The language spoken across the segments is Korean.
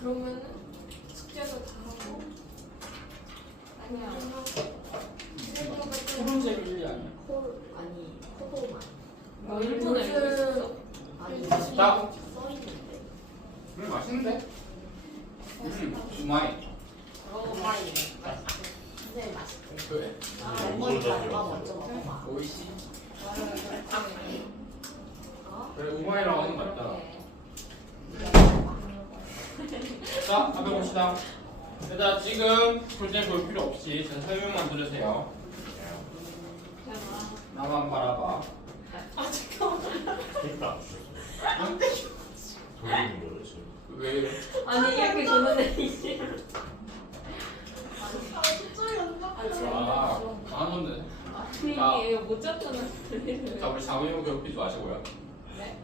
그러면은 숙제도 다 하고 아니야. 푸른색 1, 2 아니야? 아니 포도만. 너 일본어 알고 있어? 아니 나? 써 있는데. 맛있는데? 우마이. 오마이. 근데 맛있대. 왜? 멤버니까 내가 먼저 먹어봐. 오이시. 어? 그래 우마이라고 하는 거 맞다. 자, 가벼 봅시다. 일단 지금 교재 볼 필요 없이 제 설명만 들으세요. 나만 바라봐. 됐다. 안 돼. 돌리는 거를 지금. 왜 이래? 아니 이렇게 줬는데 이제 아, 강한 건데. 아니 이거 못 잡잖아. 자, 우리 장우님 괴롭히지 마시고요. 네?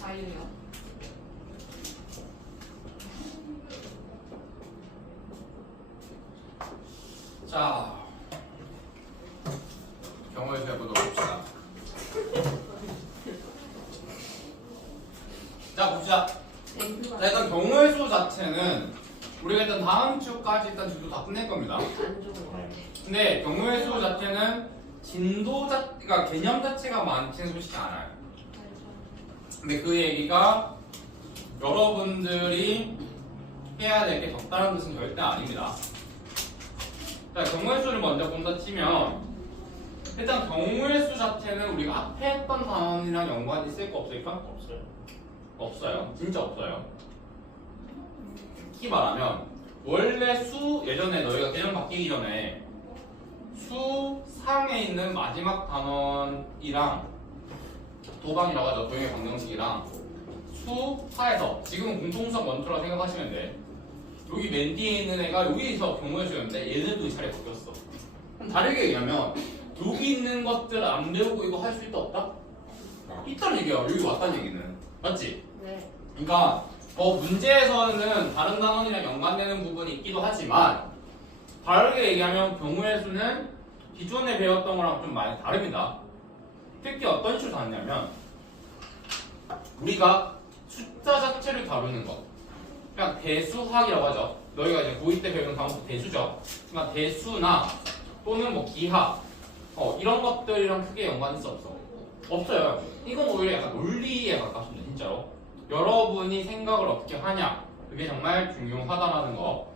자유요. 자, 경우의 수 해보도록 합시다. 자, 봅시다. 자, 일단 경우의 수 자체는 우리가 일단 다음 주까지 일단 진도 다 끝낼 겁니다. 안 좋은 거 같아. 근데 경우의 수 자체는 그러니까 개념 자체가 많지는 솔직히 않아요. 근데 그 얘기가 여러분들이 해야 될 게 적다는 뜻은 절대 아닙니다. 자, 경우의 수를 먼저 본다 치면 일단 경우의 수 자체는 우리가 앞에 했던 단원이랑 연관이 있을 거 없을까? 없어요. 없어요. 진짜 없어요. 특히 말하면 원래 수 예전에 너희가 개념 바뀌기 전에 수상에 있는 마지막 단원이랑 도방이라고 하죠. 도형의 방정식이랑 수하에서 지금은 공통수학 원투라고 생각하시면 돼. 여기 맨 뒤에 있는 애가 여기서 경우의 수였는데 얘네도 차례 바뀌었어. 그럼 다르게 얘기하면 여기 있는 것들 안 배우고 이거 할 수 있다 없다? 있다는 얘기야. 여기 왔다는 얘기는. 맞지? 네. 그러니까 문제에서는 다른 단원이랑 연관되는 부분이 있기도 하지만 다르게 얘기하면 경우의 수는 기존에 배웠던 거랑 좀 많이 다릅니다. 특히 어떤 식으로 다르냐면 우리가 숫자 자체를 다루는 것 그냥 대수학이라고 하죠. 너희가 이제 고2 때 배우는 과목도 대수죠. 그러니까 대수나 또는 뭐 기하 이런 것들이랑 크게 연관이 있어 없어? 없어요. 이건 오히려 약간 논리에 가깝습니다. 진짜로. 여러분이 생각을 어떻게 하냐 그게 정말 중요하다라는 거.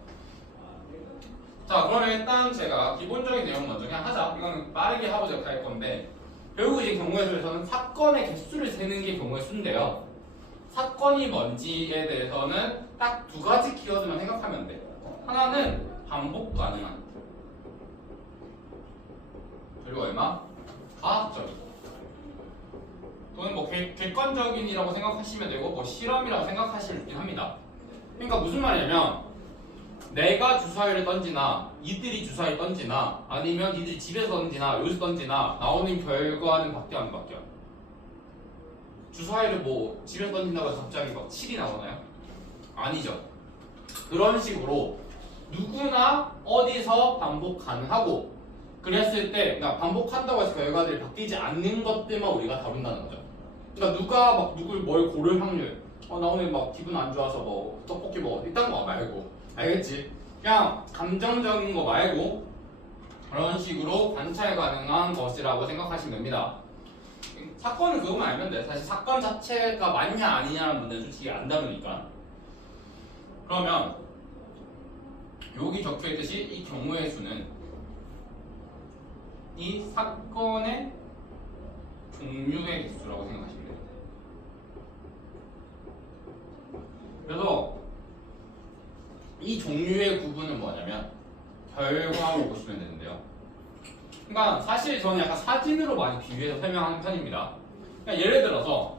자, 그러면 일단 제가 기본적인 내용 먼저 그냥 하자. 이거는 빠르게 하고 제가 할 건데 결국 이제 경우의 수에서는 사건의 개수를 세는 게 경우의 수인데요. 사건이 뭔지에 대해서는 딱 두 가지 키워드만 생각하면 돼. 하나는 반복 가능한, 그리고 얼마? 과학적인. 또는 뭐 객관적인이라고 생각하시면 되고 뭐 실험이라고 생각하시면 있긴 합니다. 그러니까 무슨 말이냐면 내가 주사위를 던지나 이들이 주사위를 던지나 아니면 이들이 집에서 던지나 여기서 던지나 나오는 결과는 바뀌어 안 바뀌어? 주사위를 뭐 집에서 던진다고 해서 갑자기 막 7이 나오나요? 아니죠. 그런 식으로 누구나 어디서 반복 가능하고 그랬을 때 그러니까 반복한다고 해서 결과들이 바뀌지 않는 것들만 우리가 다룬다는 거죠. 그러니까 누가 막 누굴 뭘 고를 확률 나 오늘 막 기분 안 좋아서 뭐 떡볶이 먹어 이딴 거 말고 알겠지? 그냥 감정적인 거 말고 그런 식으로 관찰 가능한 것이라고 생각하시면 됩니다. 사건은 그것만 알면 돼. 사실 사건 자체가 맞냐 아니냐는 문제는 솔직히 안 다루니까. 그러면 여기 적혀있듯이 이 경우의 수는 이 사건의 종류의 개수라고 생각하시면 돼요. 그래서 이 종류의 구분은 뭐냐면 결과로 보시면 되는데요. 그러니까 사실 저는 약간 사진으로 많이 비유해서 설명하는 편입니다. 그러니까 예를 들어서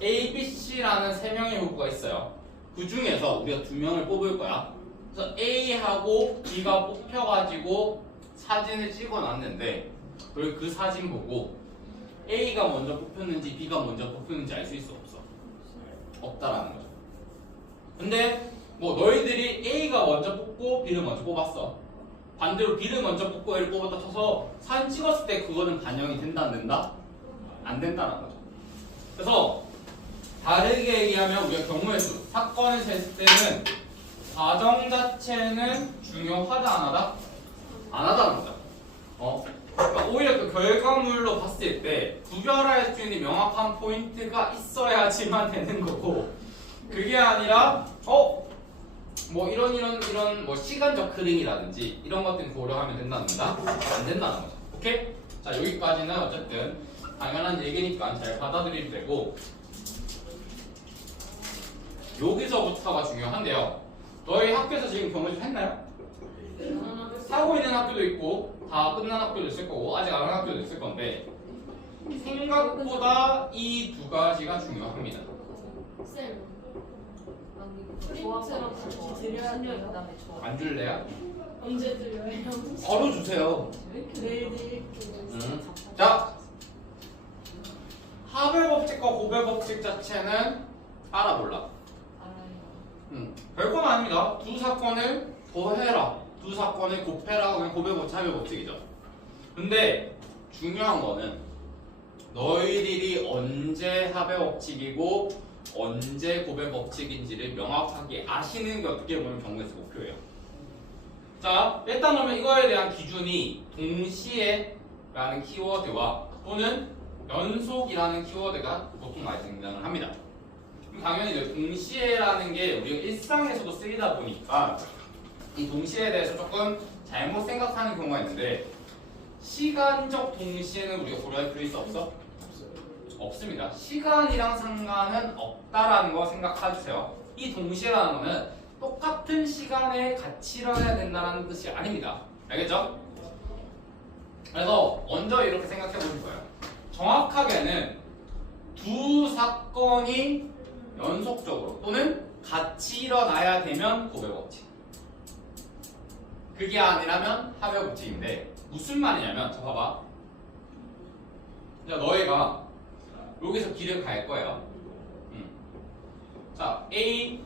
A, B, C라는 세 명의 후보가 있어요. 그 중에서 우리가 두 명을 뽑을 거야. 그래서 A하고 B가 뽑혀가지고 사진을 찍어놨는데 그리고 그 사진 보고 A가 먼저 뽑혔는지 B가 먼저 뽑혔는지 알 수 있어 없어? 없다라는 거죠. 근데 뭐 너희들이 A가 먼저 뽑고 B를 먼저 뽑았어. 반대로 B를 먼저 뽑고 A를 뽑았다 쳐서 사진 찍었을 때 그거는 반영이 된다 안 된다? 안 된다는 거죠. 그래서 다르게 얘기하면 우리가 경우의 수, 사건을 셌을 때는 과정 자체는 중요하다 안 하다? 안 하다는 거다. 그러니까 오히려 그 결과물로 봤을 때 구별할 수 있는 명확한 포인트가 있어야지만 되는 거고, 그게 아니라 뭐 이런 뭐 시간적 흐름이라든지 이런 것들 고려하면 된다는 거다? 안 된다는 거죠. 오케이? 자, 여기까지는 어쨌든 당연한 얘기니까 잘 받아들이면 되고, 여기서부터가 중요한데요. 너희 학교에서 지금 경험을 했나요? 하고 있는 학교도 있고 다 끝난 학교도 있을 거고 아직 안 한 학교도 있을 건데, 생각보다 이 두 가지가 중요합니다. 쌤 프린트랑 같이 드려야 돼요. 그다음에 저 안 줄래요? 언제 드려요? 바로 주세요. 내일 드릴게요. 자, 하배 법칙과 고배 법칙 자체는 알아 몰라? 알아요. 별건 아닙니다. 두 사건을 더해라, 두 사건을 곱해라, 그냥 고배 법칙, 하배 법칙이죠. 근데 중요한 거는 너희들이 언제 하배 법칙이고 언제 고배 법칙인지를 명확하게 아시는 게 어떻게 보면 경우에서 목표예요. 자, 일단 그러면 이거에 대한 기준이 동시에라는 키워드와 또는 연속이라는 키워드가 보통 많이 등장을 합니다. 그럼 당연히 이제 동시에라는 게 우리가 일상에서도 쓰이다 보니까 이 동시에 대해서 조금 잘못 생각하는 경우가 있는데, 시간적 동시에는 우리가 고려할 필요 있어 없어? 없습니다. 시간이랑 상관은 없다라는 거 생각해주세요. 이 동시에라는 거는 똑같은 시간에 같이 일어나야 된다는 뜻이 아닙니다. 알겠죠? 그래서 먼저 이렇게 생각해 보실 거예요. 정확하게는 두 사건이 연속적으로 또는 같이 일어나야 되면 고배 법칙, 그게 아니라면 하배 법칙인데, 무슨 말이냐면, 자 봐봐. 자, 너희가 여기서 길을 갈 거예요. 자, A,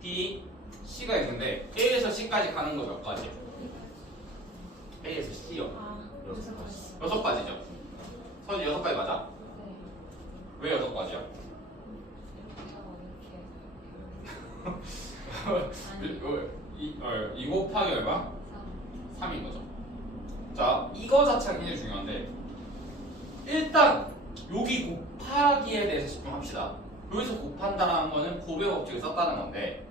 B, C가 있는데 A에서 C까지 가는 거 몇 가지? A에서 C요. 6가지죠. 서지 6가지 맞아? 왜 6가지야? 이 곱하기 얼마? 3인 거죠. 자, 이거 자체가 굉장히 중요한데, 일단 여기 곱하기에 대해서 집중합시다. 여기서 곱한다라는 거는 고배 법칙을 썼다는 건데,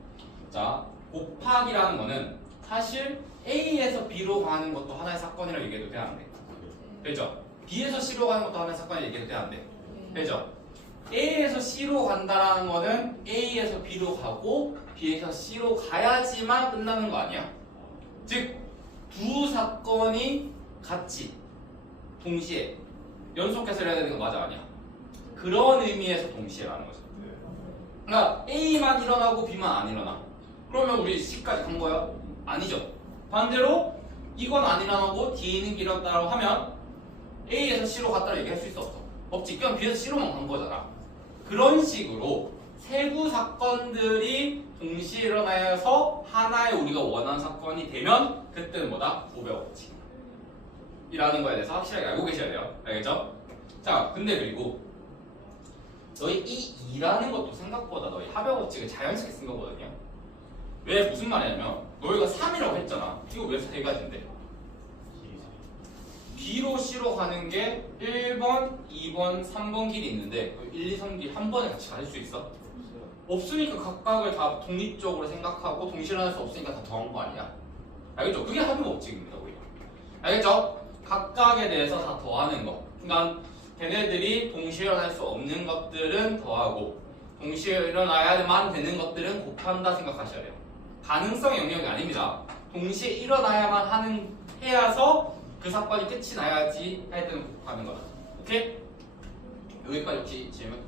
자, 곱하기라는 거는 사실 A에서 B로 가는 것도 하나의 사건이라고 얘기해도 돼, 안 돼? 되죠? B에서 C로 가는 것도 하나의 사건이라고 얘기해도 돼, 안 돼? 되죠? A에서 C로 간다라는 거는 A에서 B로 가고 B에서 C로 가야지만 끝나는 거 아니야? 즉, 두 사건이 같이 동시에 연속해서 해야 되는 거 맞아, 아니야? 그런 의미에서 동시에라는 거죠. 그러니까 A만 일어나고 B만 안 일어나. 그러면 우리 C까지 간 거야? 아니죠. 반대로 이건 안 일어나고 뒤에 있는 게 일어났다고 하면 A에서 C로 갔다고 얘기할 수 있어 없어? 없지. 그냥 B에서 C로만 간 거잖아. 그런 식으로 세부 사건들이 동시에 일어나서 하나의 우리가 원하는 사건이 되면 그때는 뭐다? 고배 법칙 이라는 거에 대해서 확실하게 알고 계셔야 돼요. 알겠죠? 자, 근데 그리고 너희 이 2라는 것도 생각보다 너희 하배 법칙을 자연스럽게 쓴 거거든요. 왜? 무슨 말이냐면 너희가 3이라고 했잖아. 이거 왜 3가지인데? B로 C로 가는 게 1번, 2번, 3번 길이 있는데 1, 2, 3길 한 번에 같이 가질 수 있어? 없으니까 각각을 다 독립적으로 생각하고 동시에 일어날 수 없으니까 다 더한 거 아니야? 알겠죠? 그게 합의 법칙입니다. 우리가. 알겠죠? 각각에 대해서 다 더하는 거. 그러니까 걔네들이 동시에 일어날 수 없는 것들은 더하고 동시에 일어나야만 되는 것들은 곱한다 생각하셔야 돼요. 가능성 영역이 아닙니다. 동시에 일어나야만 해야서 그 사건이 끝이 나야지 할 때는 곱하는 거다. 오케이? 여기까지 혹시 질문?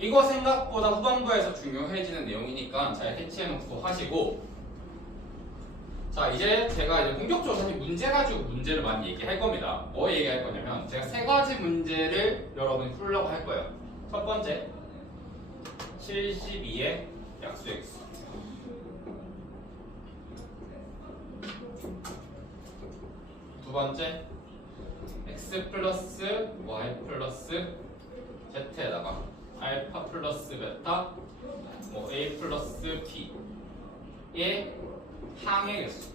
이거 생각보다 후반부에서 중요해지는 내용이니까 잘 캐치해놓고 하시고, 자, 이제 제가 이제 본격적으로 사실 문제 가지고 문제를 많이 얘기할 겁니다. 뭐 얘기할 거냐면 제가 3가지 문제를 여러분이 풀려고 할 거예요. 첫 번째 72의 약수 x, 두 번째 x 플러스 y 플러스 z에다가 알파 플러스 베타 뭐 A 플러스 B의 항의 개수.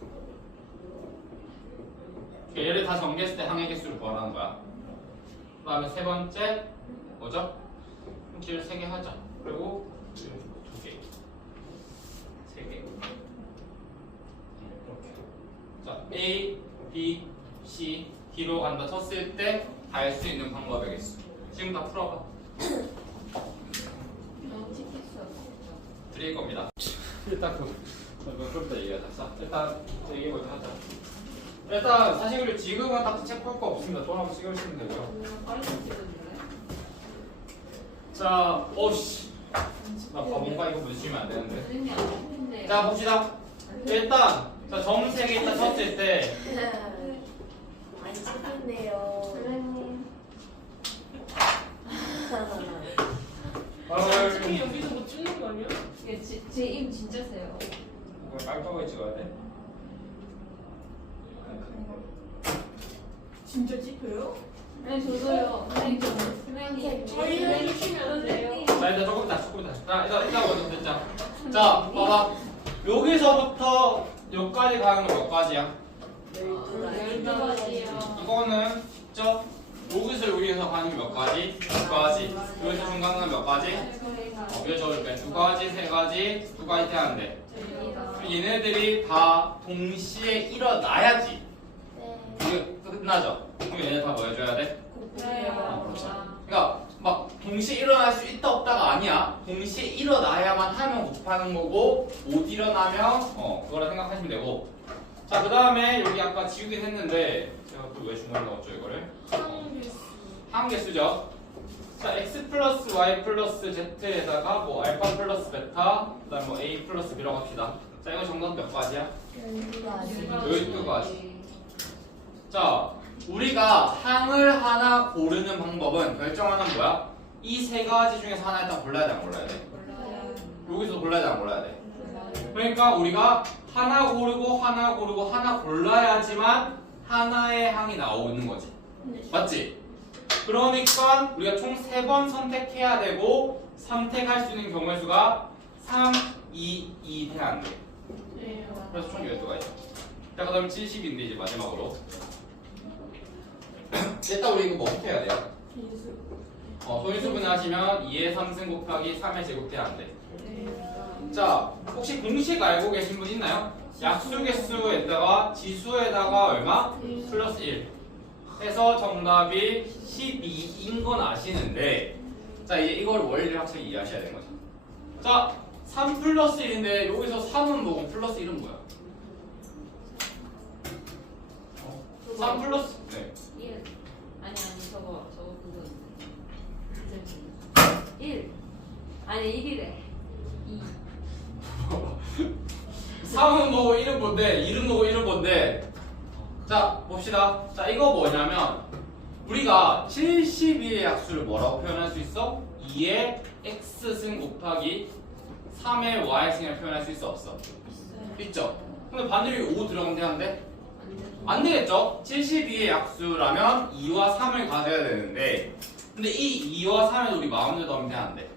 얘를 다 정리했을 때 항의 개수를 구하라는 거야. 그 다음에 세 번째 뭐죠? 길 3개 하자. 그리고 2개 3개 이렇게. 자 A, B, C, D로 간다 쳤을 때 다 할 수 있는 방법의 개수. 지금 다 풀어봐. 너무 찍힐 수 없어. 드릴 겁니다. 일단 그부터 얘기하자. 일단 얘기해 보자 하자. 일단 사실 지금은 딱히 체크할 거 없습니다. 돈 한번 찍으시면 되고요. 빠르게 찍어줄래? 자, 오씨. 나 바본가 이거 문지면 안 되는데. 선생님이 안 했는데. 자 봅시다. 일단 자 점 3개 있다 쳤을 때 많이 찍혔네요. 선생님. 솔직히 여기서 못 찍는 거 아니야? 제입 진짜 세요. 이거 깔끔하게 찍어야 돼. 진짜 찍혀요? 네, 저도요. 선생님, 선생님. 저희는 해주시면 안 돼요. 자 일단 조금 이따. 자 일단 먼저 듣자. 자 봐봐. 여기서부터 여기까지 가는 거 몇 가지야? 12가지요. 이거는 저 여기서 여기에서 가는 게 몇 가지? 2가지. 여기서 중간 가는 몇 가지? 여기 적을게. 2가지, 3가지, 2가지 태하는데 얘네들이 다 동시에 일어나야지 이게 끝나죠? 그럼 얘네 다 뭐 해줘야 돼? 그러니까 막 동시에 일어날 수 있다 없다가 아니야. 동시에 일어나야만 하면 곱하는 거고 못 일어나면 그거라 생각하시면 되고. 자 그 다음에 여기 아까 지우긴 했는데 제가 또 왜 중간에 넣었죠 이거를? 항개수죠. 자 x 플러스 y 플러스 z에다가 뭐 알파 플러스 베타 그다음 뭐 a 플러스 b라고 합시다. 자 이거 정답 몇 가지야? 12가지. 자 우리가 항을 하나 고르는 방법은 결정하는 뭐야? 이 세 가지 중에서 하나 일단 골라야 돼 안 골라야 돼? 여기서 골라야 돼 안 골라야 돼? 그러니까 우리가 하나 고르고 하나 고르고 하나 골라야지만 하나의 항이 나오는 거지. 맞지? 그러니까 우리가 총 3번 선택해야 되고 선택할 수 있는 경우의 수가 3, 2, 2 돼야 안 돼. 그래서 총 12가지. 자, 그 다음 70인데 이제 마지막으로. 일단 우리 이거 뭐 어떻게 해야 돼요? 소인수분해 하시면 2의 3승 곱하기 3의 제곱 돼야 안 돼. 자, 혹시 공식 알고 계신 분 있나요? 약수개수에다가 지수에다가 얼마? 플러스 1 해서 정답이 12인 건 아시는데 자 이제 이걸 원리를 확실히 이해하셔야 되는 거죠. 자 3 플러스 1인데 여기서 3은 뭐고 플러스 1은 뭐야? 3 플러스 네. 1. 아니 저거 그거 1. 아니 1이래. 2. 3은 뭐고 1은 뭔데 1은 뭐고 1은 뭔데 자 봅시다. 자 이거 뭐냐면 우리가 72의 약수를 뭐라고 표현할 수 있어? 2의 x승 곱하기 3의 y승을 표현할 수 있어 없어? 있죠? 근데 반대로 5 들어가면 되는데? 안 되겠죠? 72의 약수라면 2와 3을 가져야 되는데 근데 이 2와 3을 우리 마음대로 넣으면 되는데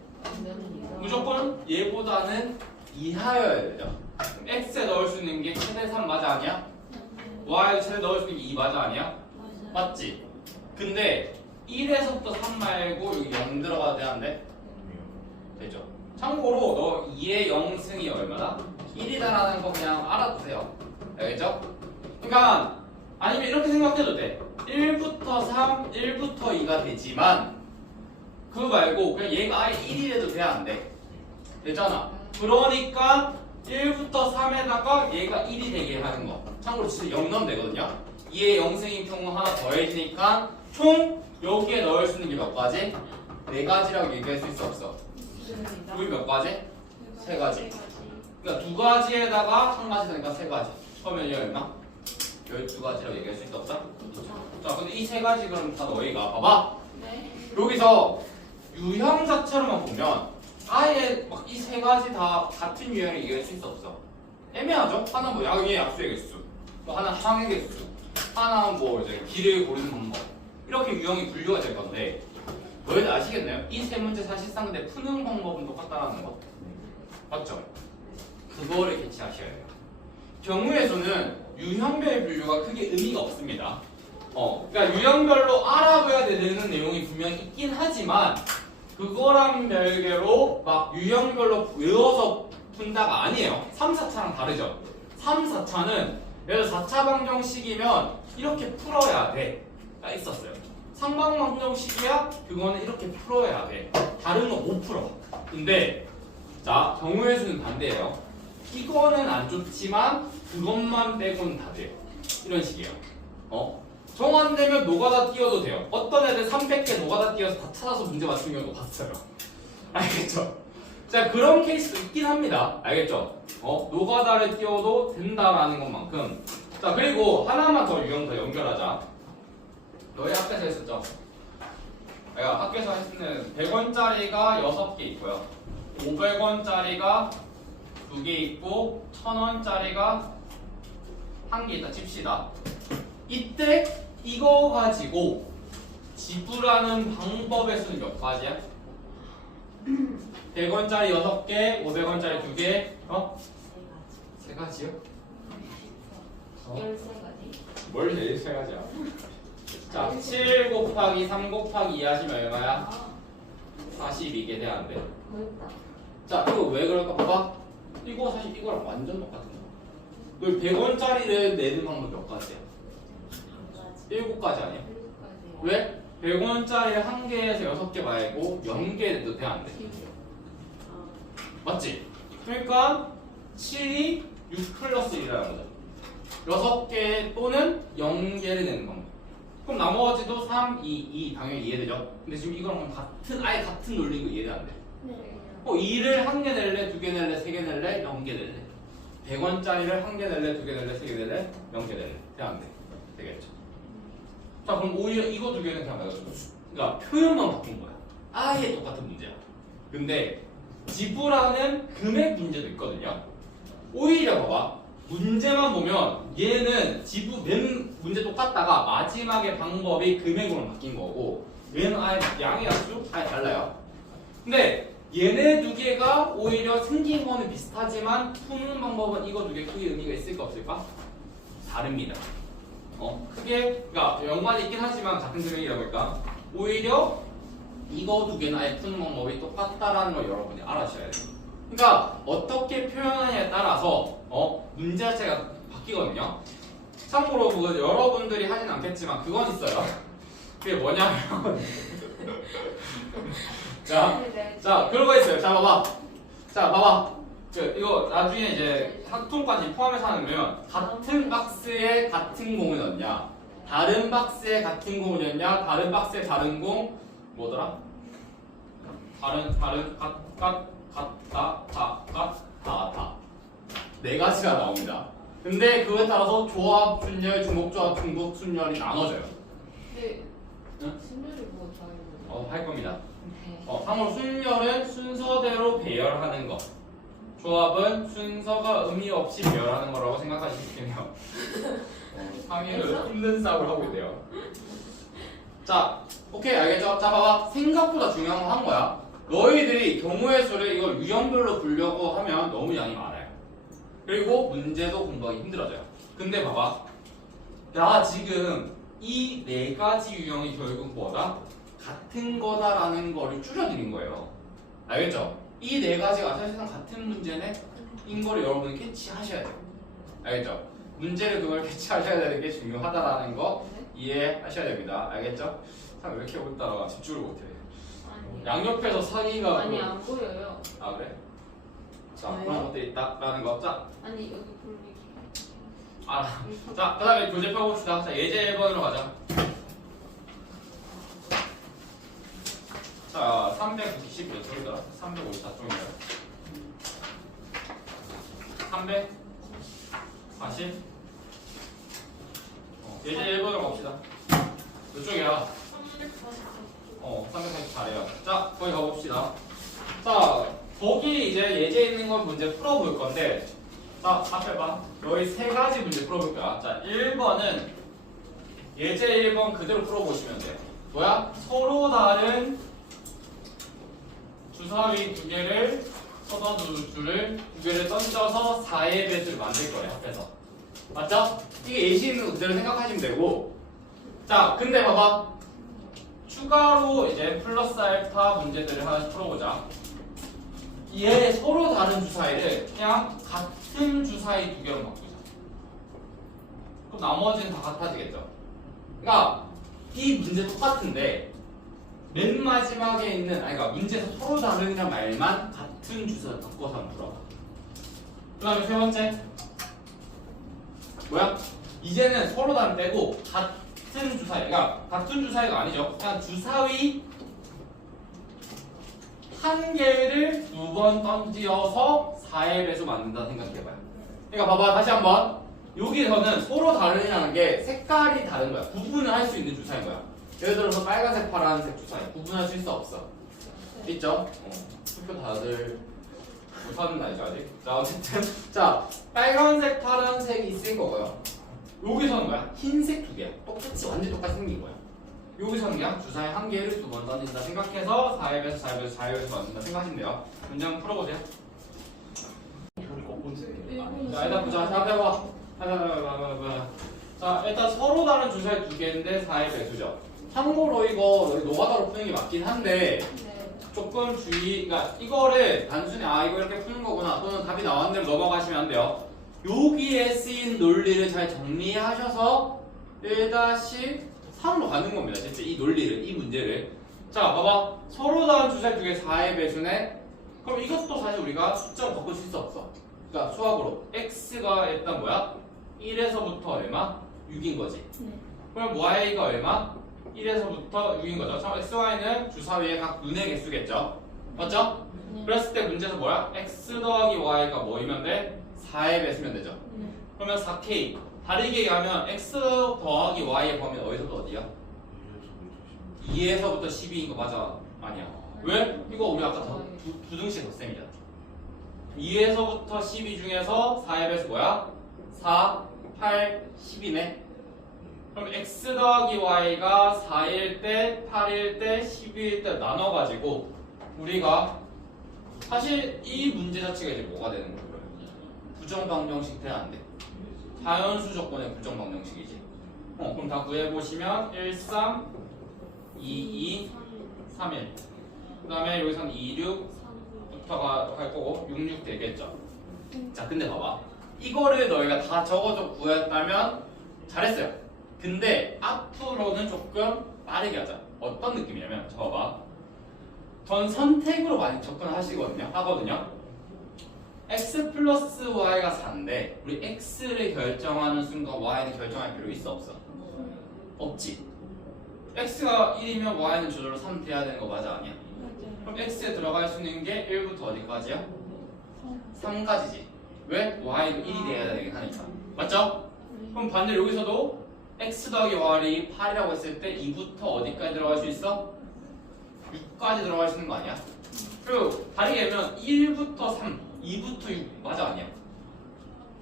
무조건 얘보다는 이하여야 되죠. 그럼 x에 넣을 수 있는 게 최대 3 맞아 아니야? y에 최대 넣을 수 있는 게 2 맞아 아니야? 맞지? 근데 1에서부터 3 말고 여기 0 들어가도 되는데? 되죠? 참고로 너 2의 0승이 얼마나? 1이다라는 거 그냥 알아두세요. 알겠죠? 그러니까 아니면 이렇게 생각해도 돼. 1부터 3, 1부터 2가 되지만 그거 말고 그냥 얘가 아예 1이라도 돼야 안 돼. 되잖아. 그러니까 1부터 3에다가 얘가 1이 되게 하는 거. 참고로 진짜 0 넣으면 되거든요. 2의 0승인 경우 하나 더해지니까 총 여기에 넣을 수 있는 게 몇 가지? 4가지라고 얘기할 수 있어 없어? 여기 몇 가지? 3가지. 그러니까 2가지에다가 1가지 되니까 3가지. 그러면 얘 얼마? 12가지라고 얘기할 수 있어 없어? 자 근데 이 3가지 그럼 다 너희가 봐봐. 여기서 유형자처럼만 보면 아예 막 이 3가지 다 같은 유형을 얘기할 수 있어 없어? 애매하죠? 하나 뭐 양의 약수의 개수, 뭐 하나 항의 개수, 하나는 뭐 이제 길을 고르는 방법 이렇게 유형이 분류가 될 건데 너희들 아시겠나요? 이 세 문제 사실상 근데 푸는 방법은 똑같다라는 거. 맞죠? 그거를 캐치하셔야 돼요. 경우의 수는 유형별 분류가 크게 의미가 없습니다. 그러니까 유형별로 알아봐야 되는 내용이 분명히 있긴 하지만 그거랑 별개로 막 유형별로 외워서 푼다가 아니에요. 3, 4차랑 다르죠. 3, 4차는 예를 들어 4차 방정식이면 이렇게 풀어야 돼가 있었어요. 3방 방정식이야? 그거는 이렇게 풀어야 돼. 다른 거 못 풀어. 근데 자 경우의 수는 반대예요. 이거는 안 좋지만 그것만 빼고는 다 돼요. 이런 식이에요. 정안되면 노가다 띄워도 돼요. 어떤 애들 300개 노가다 띄워서 다 찾아서 문제 맞춘 경우도 봤어요. 알겠죠? 자 그런 케이스도 있긴 합니다. 알겠죠? 노가다를 띄워도 된다라는 것만큼. 자 그리고 하나만 더 유형 더 연결하자. 너희 학교에서 했었죠? 내가 학교에서 했을 때는 100원짜리가 6개 있고요. 500원짜리가 2개 있고 1000원짜리가 1개 있다 칩시다. 이때 이거 가지고 지불하는 방법의 수는 몇 가지야? 100원짜리 6개, 500원짜리 2개, 3가지요? 13가지. 뭘 제일 3가지야? 자, 7 곱하기 3 곱하기 2 하시면 얼마야? 42개 돼야 안 돼. 어렵다. 자, 이거 왜 그럴까? 봐봐. 이거 사실 이거랑 완전 똑같은 거. 그 100원짜리를 내는 방법 몇 가지야? 7가지 아니야? 7가지. 왜? 100원짜리 1개에서 6개 말고 0개도 돼야 안 돼. 맞지? 그러니까 7이 6 플러스 1이라는 거죠. 6개 또는 0개를 내는 방법. 그럼 나머지도 3, 2 당연히 이해되죠? 근데 지금 이거랑 아예 같은 논리고 이해가 안 돼. 네. 2를 1개 낼래, 2개 낼래, 3개 낼래, 0개 낼래. 100원짜리를 1개 낼래, 2개 낼래, 3개 낼래, 0개 낼래. 돼 안 돼? 되겠죠? 자 그럼 오히려 이거 2개는 그냥 내가 그러니까 표현만 바꾼 거야. 아예 똑같은 문제야. 근데 지불하는 금액 문제도 있거든요. 오히려 봐봐. 문제만 보면 얘는 낸 문제 똑같다가 마지막에 방법이 금액으로 바뀐 거고 얘는 아예 양이랑 수 아예 달라요. 근데 얘네 2개가 오히려 생긴 거는 비슷하지만 푸는 방법은 이거 2개 크게 의미가 있을까 없을까? 다릅니다. 크게 그러니까 연관이 있긴 하지만 같은 금액이라고 할까? 오히려 이거 2개는 아예 푸는 방법이 똑같다라는 걸 여러분이 알아셔야 돼요. 그러니까 어떻게 표현하냐에 따라서 문제 자체가 바뀌거든요. 참고로 그거 여러분들이 하진 않겠지만 그건 있어요. 그게 뭐냐면 자 그런 거 있어요. 자 봐봐. 이거 나중에 이제 학통까지 포함해서 하는 거면 같은 박스에 같은 공을 넣냐, 다른 박스에 같은 공을 넣냐, 다른 박스에 다른 공 뭐더라? 같다. 4가지가 나옵니다. 근데 그거에 따라서 조합, 순열, 주목조합, 중복, 순열이 나눠져요. 네. 응? 순열이 뭐 다른 할 겁니다. 거? 참고로 순열은 순서대로 배열하는 거. 조합은 순서가 의미 없이 배열하는 거라고 생각하시면 좋겠네요. 상의를 힘든 싸움을 하고 있네요. 자, 오케이 알겠죠? 자, 봐봐. 생각보다 중요한 거 한 거야. 너희들이 경우의 수를 이걸 유형별로 보려고 하면 너무 양이 많아요. 그리고 문제도 공부하기 힘들어져요. 근데 봐봐. 나 지금 이 4가지 유형이 결국 뭐다? 같은 거다라는 거를 줄여드린 거예요. 알겠죠? 이 4가지가 사실상 같은 문제네? 인 거를 여러분이 캐치하셔야 돼요. 알겠죠? 문제를 그걸 캐치하셔야 되는 게 중요하다라는 거 이해하셔야 됩니다. 알겠죠? 참 왜 이렇게 오다가 집중을 못해. 아니. 양옆에서 사기가 아니 안 보여요. 아 그래? 자 왜요? 그런 것들이 있다라는 거. 자 아니 여기 불리기. 자, 그 다음에 교재 펴봅시다. 자, 예제 1번으로 가자. 자, 390 몇 쪽이더라? 354쪽이더라. 340? 예제 1번으로 갑시다. 몇 쪽이야? 344래요. 자, 거기 가봅시다. 자, 거기 이제 예제 있는 건 문제 풀어볼 건데, 자, 앞에 봐. 너희 3가지 문제 풀어볼 거야. 자, 1번은 예제 1번 그대로 풀어보시면 돼. 뭐야? 서로 다른 주사위 두 개를 서던 두 개를 던져서 4의 배수를 만들 거예요. 앞에서 맞죠? 이게 예시 있는 그대로 생각하시면 되고 자 근데 봐봐 추가로 이제 플러스 알파 문제들을 하나씩 풀어보자. 얘 서로 다른 주사위를 그냥 같은 주사위 두 개로 바꾸자. 그럼 나머지는 다 같아지겠죠. 그러니까 이 문제 똑같은데 맨 마지막에 있는 그러니까 문제에서 서로 다르냐 말만 같은 주사를 바꿔서 한번 풀어봐. 그 다음에 세 번째 뭐야? 이제는 서로 다른 빼고 같은 주사위가 같은 주사위가 아니죠. 그냥 주사위 한 개를 두 번 던지어서 4의 배수 만든다 생각해봐요. 그러니까 봐봐 다시 한번 여기서는 서로 다르냐는 게 색깔이 다른 거야. 구분을 할 수 있는 주사인 거야. 예를 들어서 빨간색, 파란색 주사위 구분할 수 있어 없어? 있죠? 투표 다들 못하는 거 알죠 아직? 자 어쨌든 자 빨간색, 파란색이 있을 거고요. 여기서는 뭐야? 흰색 두 개야. 똑같이 완전 똑같이 생긴 거야. 여기서는 그냥 주사위 한 개를 두 번 던진다 생각해서 4의 배수, 4의 배수, 4의 배수 만든다 생각하시면 돼요. 문제 한번 풀어보세요. 자 일단 보자. 자 해봐. 자 일단 서로 다른 주사위 두 개인데 4의 배수죠. 참고로 이거 노가다로 푸는 게 맞긴 한데 네. 조금 이그러니까 이거를 단순히 이거 이렇게 푸는 거구나 또는 답이 나왔는 대로 넘어가시면 안 돼요. 여기에 쓰인 논리를 잘 정리하셔서 1-3으로 가는 겁니다. 진짜 이 논리를 이 문제를 자 봐봐 서로 다른 주사위 두 개 4의 배수네. 그럼 이것도 사실 우리가 숫자로 바꿀 수 있어 없어? 그러니까 수학으로 x가 일단 뭐야? 1에서부터 얼마? 6인 거지. 그럼 y가 얼마? 1에서부터 6인 거죠. 자, x, y는 주사위의 각 눈의 개수겠죠. 맞죠? 그랬을 때 문제에서 뭐야? x 더하기 y가 뭐이면 돼? 4의 배수면 되죠. 그러면 4k 다르게 얘기하면 x 더하기 y의 범위는 어디서부터 어디야? 2에서부터 12인 거 맞아? 아니야. 왜? 이거 우리 아까 두 등씩 덧셈이잖아. 2에서부터 12 중에서 4의 배수 뭐야? 4, 8, 10이네. 그럼 x 더하기 y가 4일 때, 8일 때, 12일 때 나눠가지고 우리가 사실 이 문제 자체가 이제 뭐가 되는 거예요? 부정방정식 돼야 안 돼. 자연수 조건의 부정방정식이지. 그럼 다 구해보시면 1, 3, 2, 2, 3, 1. 그 다음에 여기서는 2, 6부터가 할 거고 6, 6 되겠죠. 자, 근데 봐봐. 이거를 너희가 다 적어서 구했다면 잘했어요. 근데 앞으로는 조금 빠르게 하자. 어떤 느낌이냐면 저 봐봐. 전 선택으로 많이 하거든요. x 플러스 y가 4인데 우리 x를 결정하는 순간 y는 결정할 필요 있어 없어? 없지. x가 1이면 y는 저절로 3 돼야 되는 거 맞아 아니야? 그럼 x에 들어갈 수 있는 게 1부터 어디까지야? 3까지지. 왜? y도 1이 돼야 되긴 하니까. 맞죠? 그럼 반대로 여기서도 x 더하기 y이 8이라고 했을 때 2부터 어디까지 들어갈 수 있어? 6까지 들어갈 수 있는 거 아니야? 그리고 다르게 얘기하면 1부터 3, 2부터 6 맞아 아니야?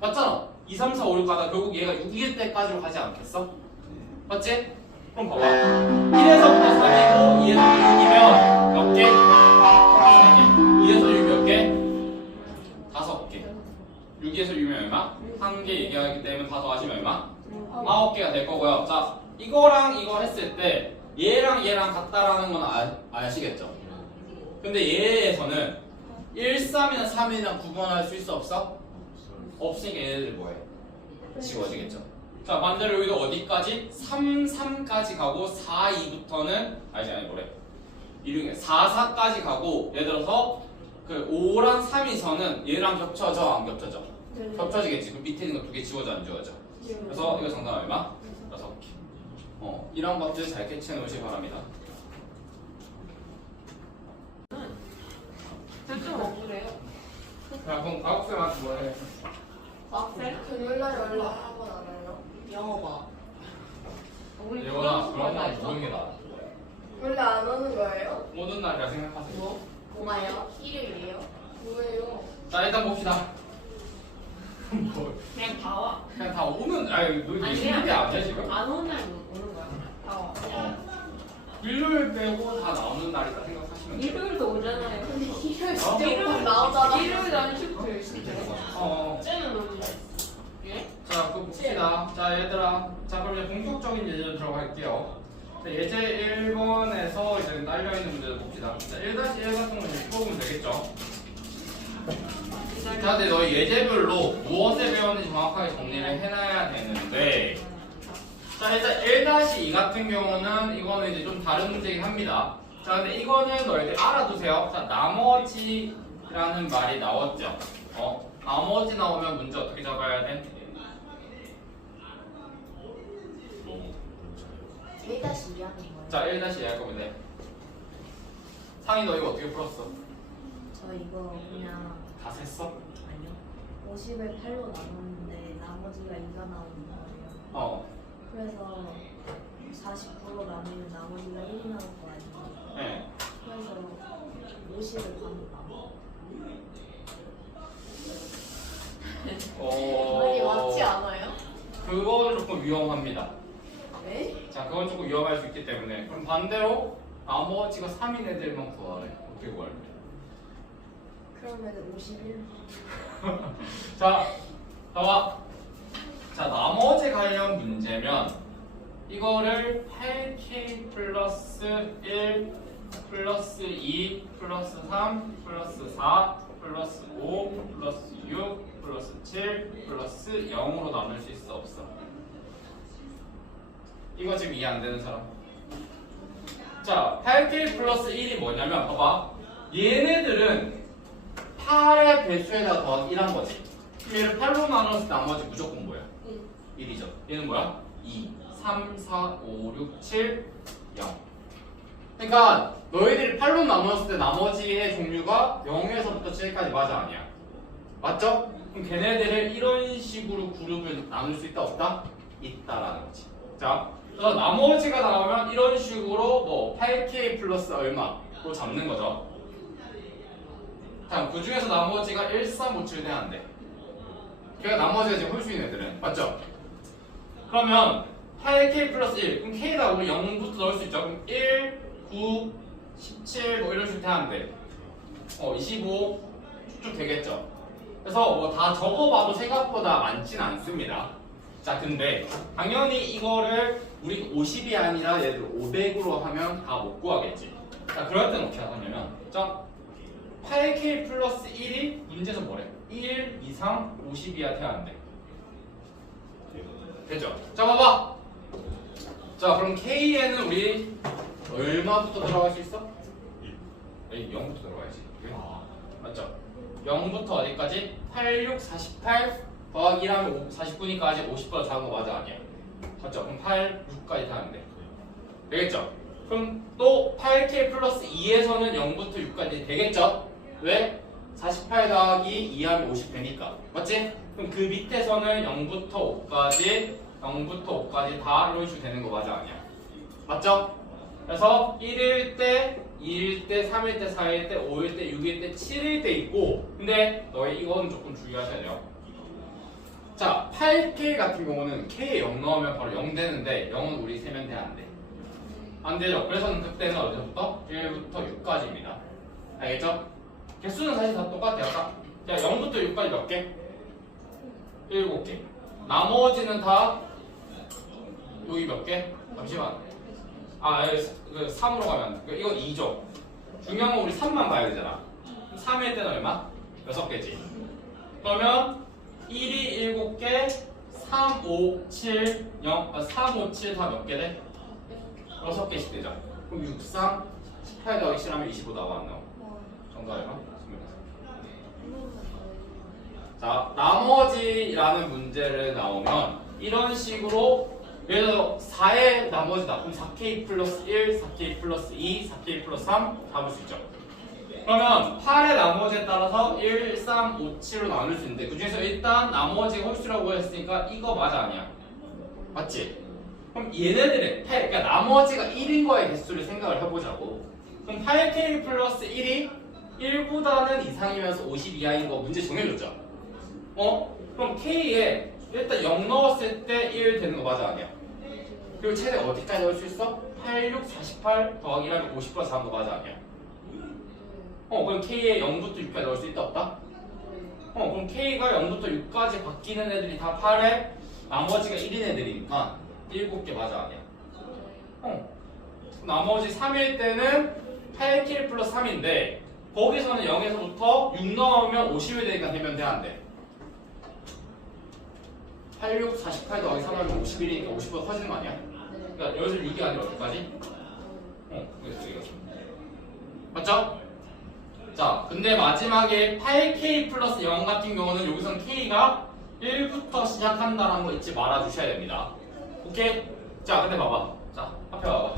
맞잖아. 2, 3, 4, 5, 6 가다 결국 얘가 6일 때까지로 가지 않겠어? 맞지? 그럼 봐봐. 1에서부터 3이고 2에서부터 6이면 몇 개? 3개. 2에서 6 몇 개? 5개. 6에서 6이면 얼마? 1개 얘기하기 때문에 다 더하시면 얼마? 9개가 될 거고요. 자, 이거랑 이거 했을 때 얘랑 얘랑 같다라는 건 아시겠죠? 근데 얘에서는 1, 3이나 3이랑 구분할 수 있어 없어? 없으니까 얘네들이 뭐해? 지워지겠죠. 자, 반대로 여기도 어디까지? 3, 3까지 가고 4, 2부터는 아니 뭐래? 4, 4까지 가고 예를 들어서 그 5랑 3이서는 얘랑 겹쳐져 안 겹쳐져? 겹쳐지겠지. 그럼 밑에 있는 거 두 개 지워져 안 지워져? 그래서 이거 정답 얼마? 6개. 이런 것들 잘 캐치해 놓으시기 바랍니다. 좀 억울해요. 자, 그럼 과학쌤한테 뭐해? 박셀? 금요일날 연락하고 나눠요. 영어가. 우리 예원아, 그런 건 있어? 모르는 게 나아. 원래 안 오는 거예요? 모든 날이라 생각하세요. 뭐가요? 일요일이에요? 뭐예요? 자, 일단 봅시다. 그냥 다 와. 그냥 다 오는, 아니, 너 아니, 쉬는 게 아니야, 지금? 안 오는 날 오는 거야. 다 와. 일요일 빼고 다 나오는 날이라 생각하시면 일요일도 오잖아요. 근데 일요일 어? 진짜 일요일 꼭 나오잖아. 일요일 난 슈트 진짜. 쟤는 너무 예? 자, 그거 봅시다. 자, 얘들아. 자, 그럼 이제 본격적인 예제로 들어갈게요. 자, 예제 1번에서 이제 딸려있는 문제를 봅시다. 자, 1-1 같은 거 이제 풀어보면 되겠죠? 자, 근데 너희 예제별로 무엇을 배웠는지 정확하게 정리를 해놔야 되는데, 자, 일단 1-2 같은 경우는 이거는 이제 좀 다른 문제긴 합니다. 자, 근데 이거는 너희들 알아두세요. 자, 나머지라는 말이 나왔죠? 나머지 나오면 문제 어떻게 잡아야 돼? 1-2 하는 거예요. 자, 1-2 할 거면 돼. 상이 너 이거 어떻게 풀었어? 저 이거 그냥 다 셌어? 아니요 50을 8로 나눴는데 나머지가 2가 나오는 거예요. 그래서 49로 나누면 나머지가 1이 나올 거 아니에요. 네. 그래서 50을 반으로 나눠. 말이 맞지 않아요? 그거는 조금 위험합니다. 네? 자, 그건 조금 위험할 수 있기 때문에. 그럼 반대로 나머지가 3인 애들만 구하래. 어떻게 구할래? 그러면 51. 자, 나와. 자, 나머지 관련 문제면 이거를 8k 플러스 1 플러스 2 플러스 3 플러스 4 플러스 5 플러스 6 플러스 7 플러스 0으로 나눌 수 있어 없어? 이거 지금 이해 안 되는 사람? 자, 8k 플러스 1이 뭐냐면 봐봐. 얘네들은 8의 배수에다 더하기 1한 거지. 그럼 얘를 8로 나눴을 때 나머지 무조건 뭐야? 1이죠. 얘는 뭐야? 2, 3, 4, 5, 6, 7, 0. 그러니까 너희들이 8로 나눴을 때 나머지의 종류가 0에서부터 7까지 맞아 아니야? 맞죠? 그럼 걔네들을 이런 식으로 그룹을 나눌 수 있다 없다? 있다라는 거지. 자, 그래서 나머지가 나오면 이런 식으로 뭐 8k 플러스 얼마로 잡는 거죠. 자, 그 중에서 나머지가 1, 3, 5, 7 돼야 안 돼. 걔가 나머지가 지금 홀수인 애들은 맞죠? 그러면 8k 플러스 1 그럼 k에다 우리 0부터 넣을 수 있죠? 그럼 1, 9, 17 뭐 이런 식으로 돼야 안 돼. 25 쭉쭉 되겠죠? 그래서 뭐 다 적어봐도 생각보다 많진 않습니다. 자, 근데 당연히 이거를 우리 50이 아니라 예를 들어 500으로 하면 다 못 구하겠지. 자, 그럴 때는 어떻게 하냐면 자, 8k 플러스 1이 문제에서 뭐래? 1 이상 50이야 돼야 안 돼. 되죠? 자, 봐봐. 자, 그럼 k에는 우리 얼마부터 들어갈 수 있어? 0부터 들어가야지. 맞죠? 0부터 어디까지? 8, 6, 48 더하기 1하면 49니까 아직 50보다 작은 거 맞아 아니야? 맞죠? 그럼 8, 6까지 다 하는데 되겠죠? 그럼 또 8k 플러스 2에서는 0부터 6까지 되겠죠? 왜? 48 더하기 2하면 50 되니까 맞지? 그럼 그 밑에서는 0부터 5까지 다 이런 식으로 되는 거 맞아 아니야? 맞죠? 그래서 1일 때, 2일 때, 3일 때, 4일 때, 5일 때, 6일 때, 7일 때 있고 근데 너희 이건 조금 주의하셔야 돼요. 자, 8K 같은 경우는 K에 0 넣으면 바로 0 되는데 0은 우리 세면 돼 안 돼? 안 되죠. 그래서 그때는 어디서부터? 1부터 6까지입니다. 알겠죠? 개수는 사실 다 똑같아요. 자, 0부터 6까지 몇 개? 7개. 나머지는 다 여기 몇 개? 잠시만. 그 3으로 가면 이건 2죠. 중요한 건 우리 3만 봐야 되잖아. 3일 때는 얼마? 6개지. 그러면 1이 7개, 3, 5, 7, 3, 5, 7 다 몇 개 돼? 6개씩 되죠. 그럼 6, 3, 18 더하기 7 하면 25 나와 안 나와? 정답 얼마? 25. 자, 나머지라는 문제를 나오면 이런 식으로 예를 들어 4의 나머지다. 그럼 4k 플러스 1, 4k 플러스 2, 4k 플러스 3 잡을 수 있죠. 그러면 8의 나머지에 따라서 1, 3, 5, 7로 나눌 수 있는데 그 중에서 일단 나머지가 홀수라고 했으니까 이거 맞아 아니야? 맞지? 그럼 얘네들의 그러니까 나머지가 1인 거의 개수를 생각을 해보자고. 그럼 8k 플러스 1이 1보다는 이상이면서 50 이하인 거 문제 정해줬죠? 그럼 k에 일단 0 넣었을 때 1 되는 거 맞아 아니야? 그리고 최대 어디까지 넣을 수 있어? 8, 6, 48 더하기 1하면 50보다 작은 거 맞아 아니야? 그럼 K에 0부터 6까지 넣을 수 있다 없다? 그럼 K가 0부터 6까지 바뀌는 애들이 다 8에 나머지가 1인 애들이니까 7개 맞아 아니야? 나머지 3일 때는 8K 플러스 3인데 거기서는 0에서부터 6 넣으면 50이 되니까 되면 돼 안 돼? 86, 48 더하기 3하면 51이니까 50보다 커지는 거 아니야? 그러니까 여기서 6이 아니라 어디까지? 그래서 여기가 맞죠? 자, 근데 마지막에 8K 플러스 0 같은 경우는 여기서는 K가 1부터 시작한다라는 거 잊지 말아주셔야 됩니다. 오케이? 자, 근데 봐봐. 자, 앞에 봐봐.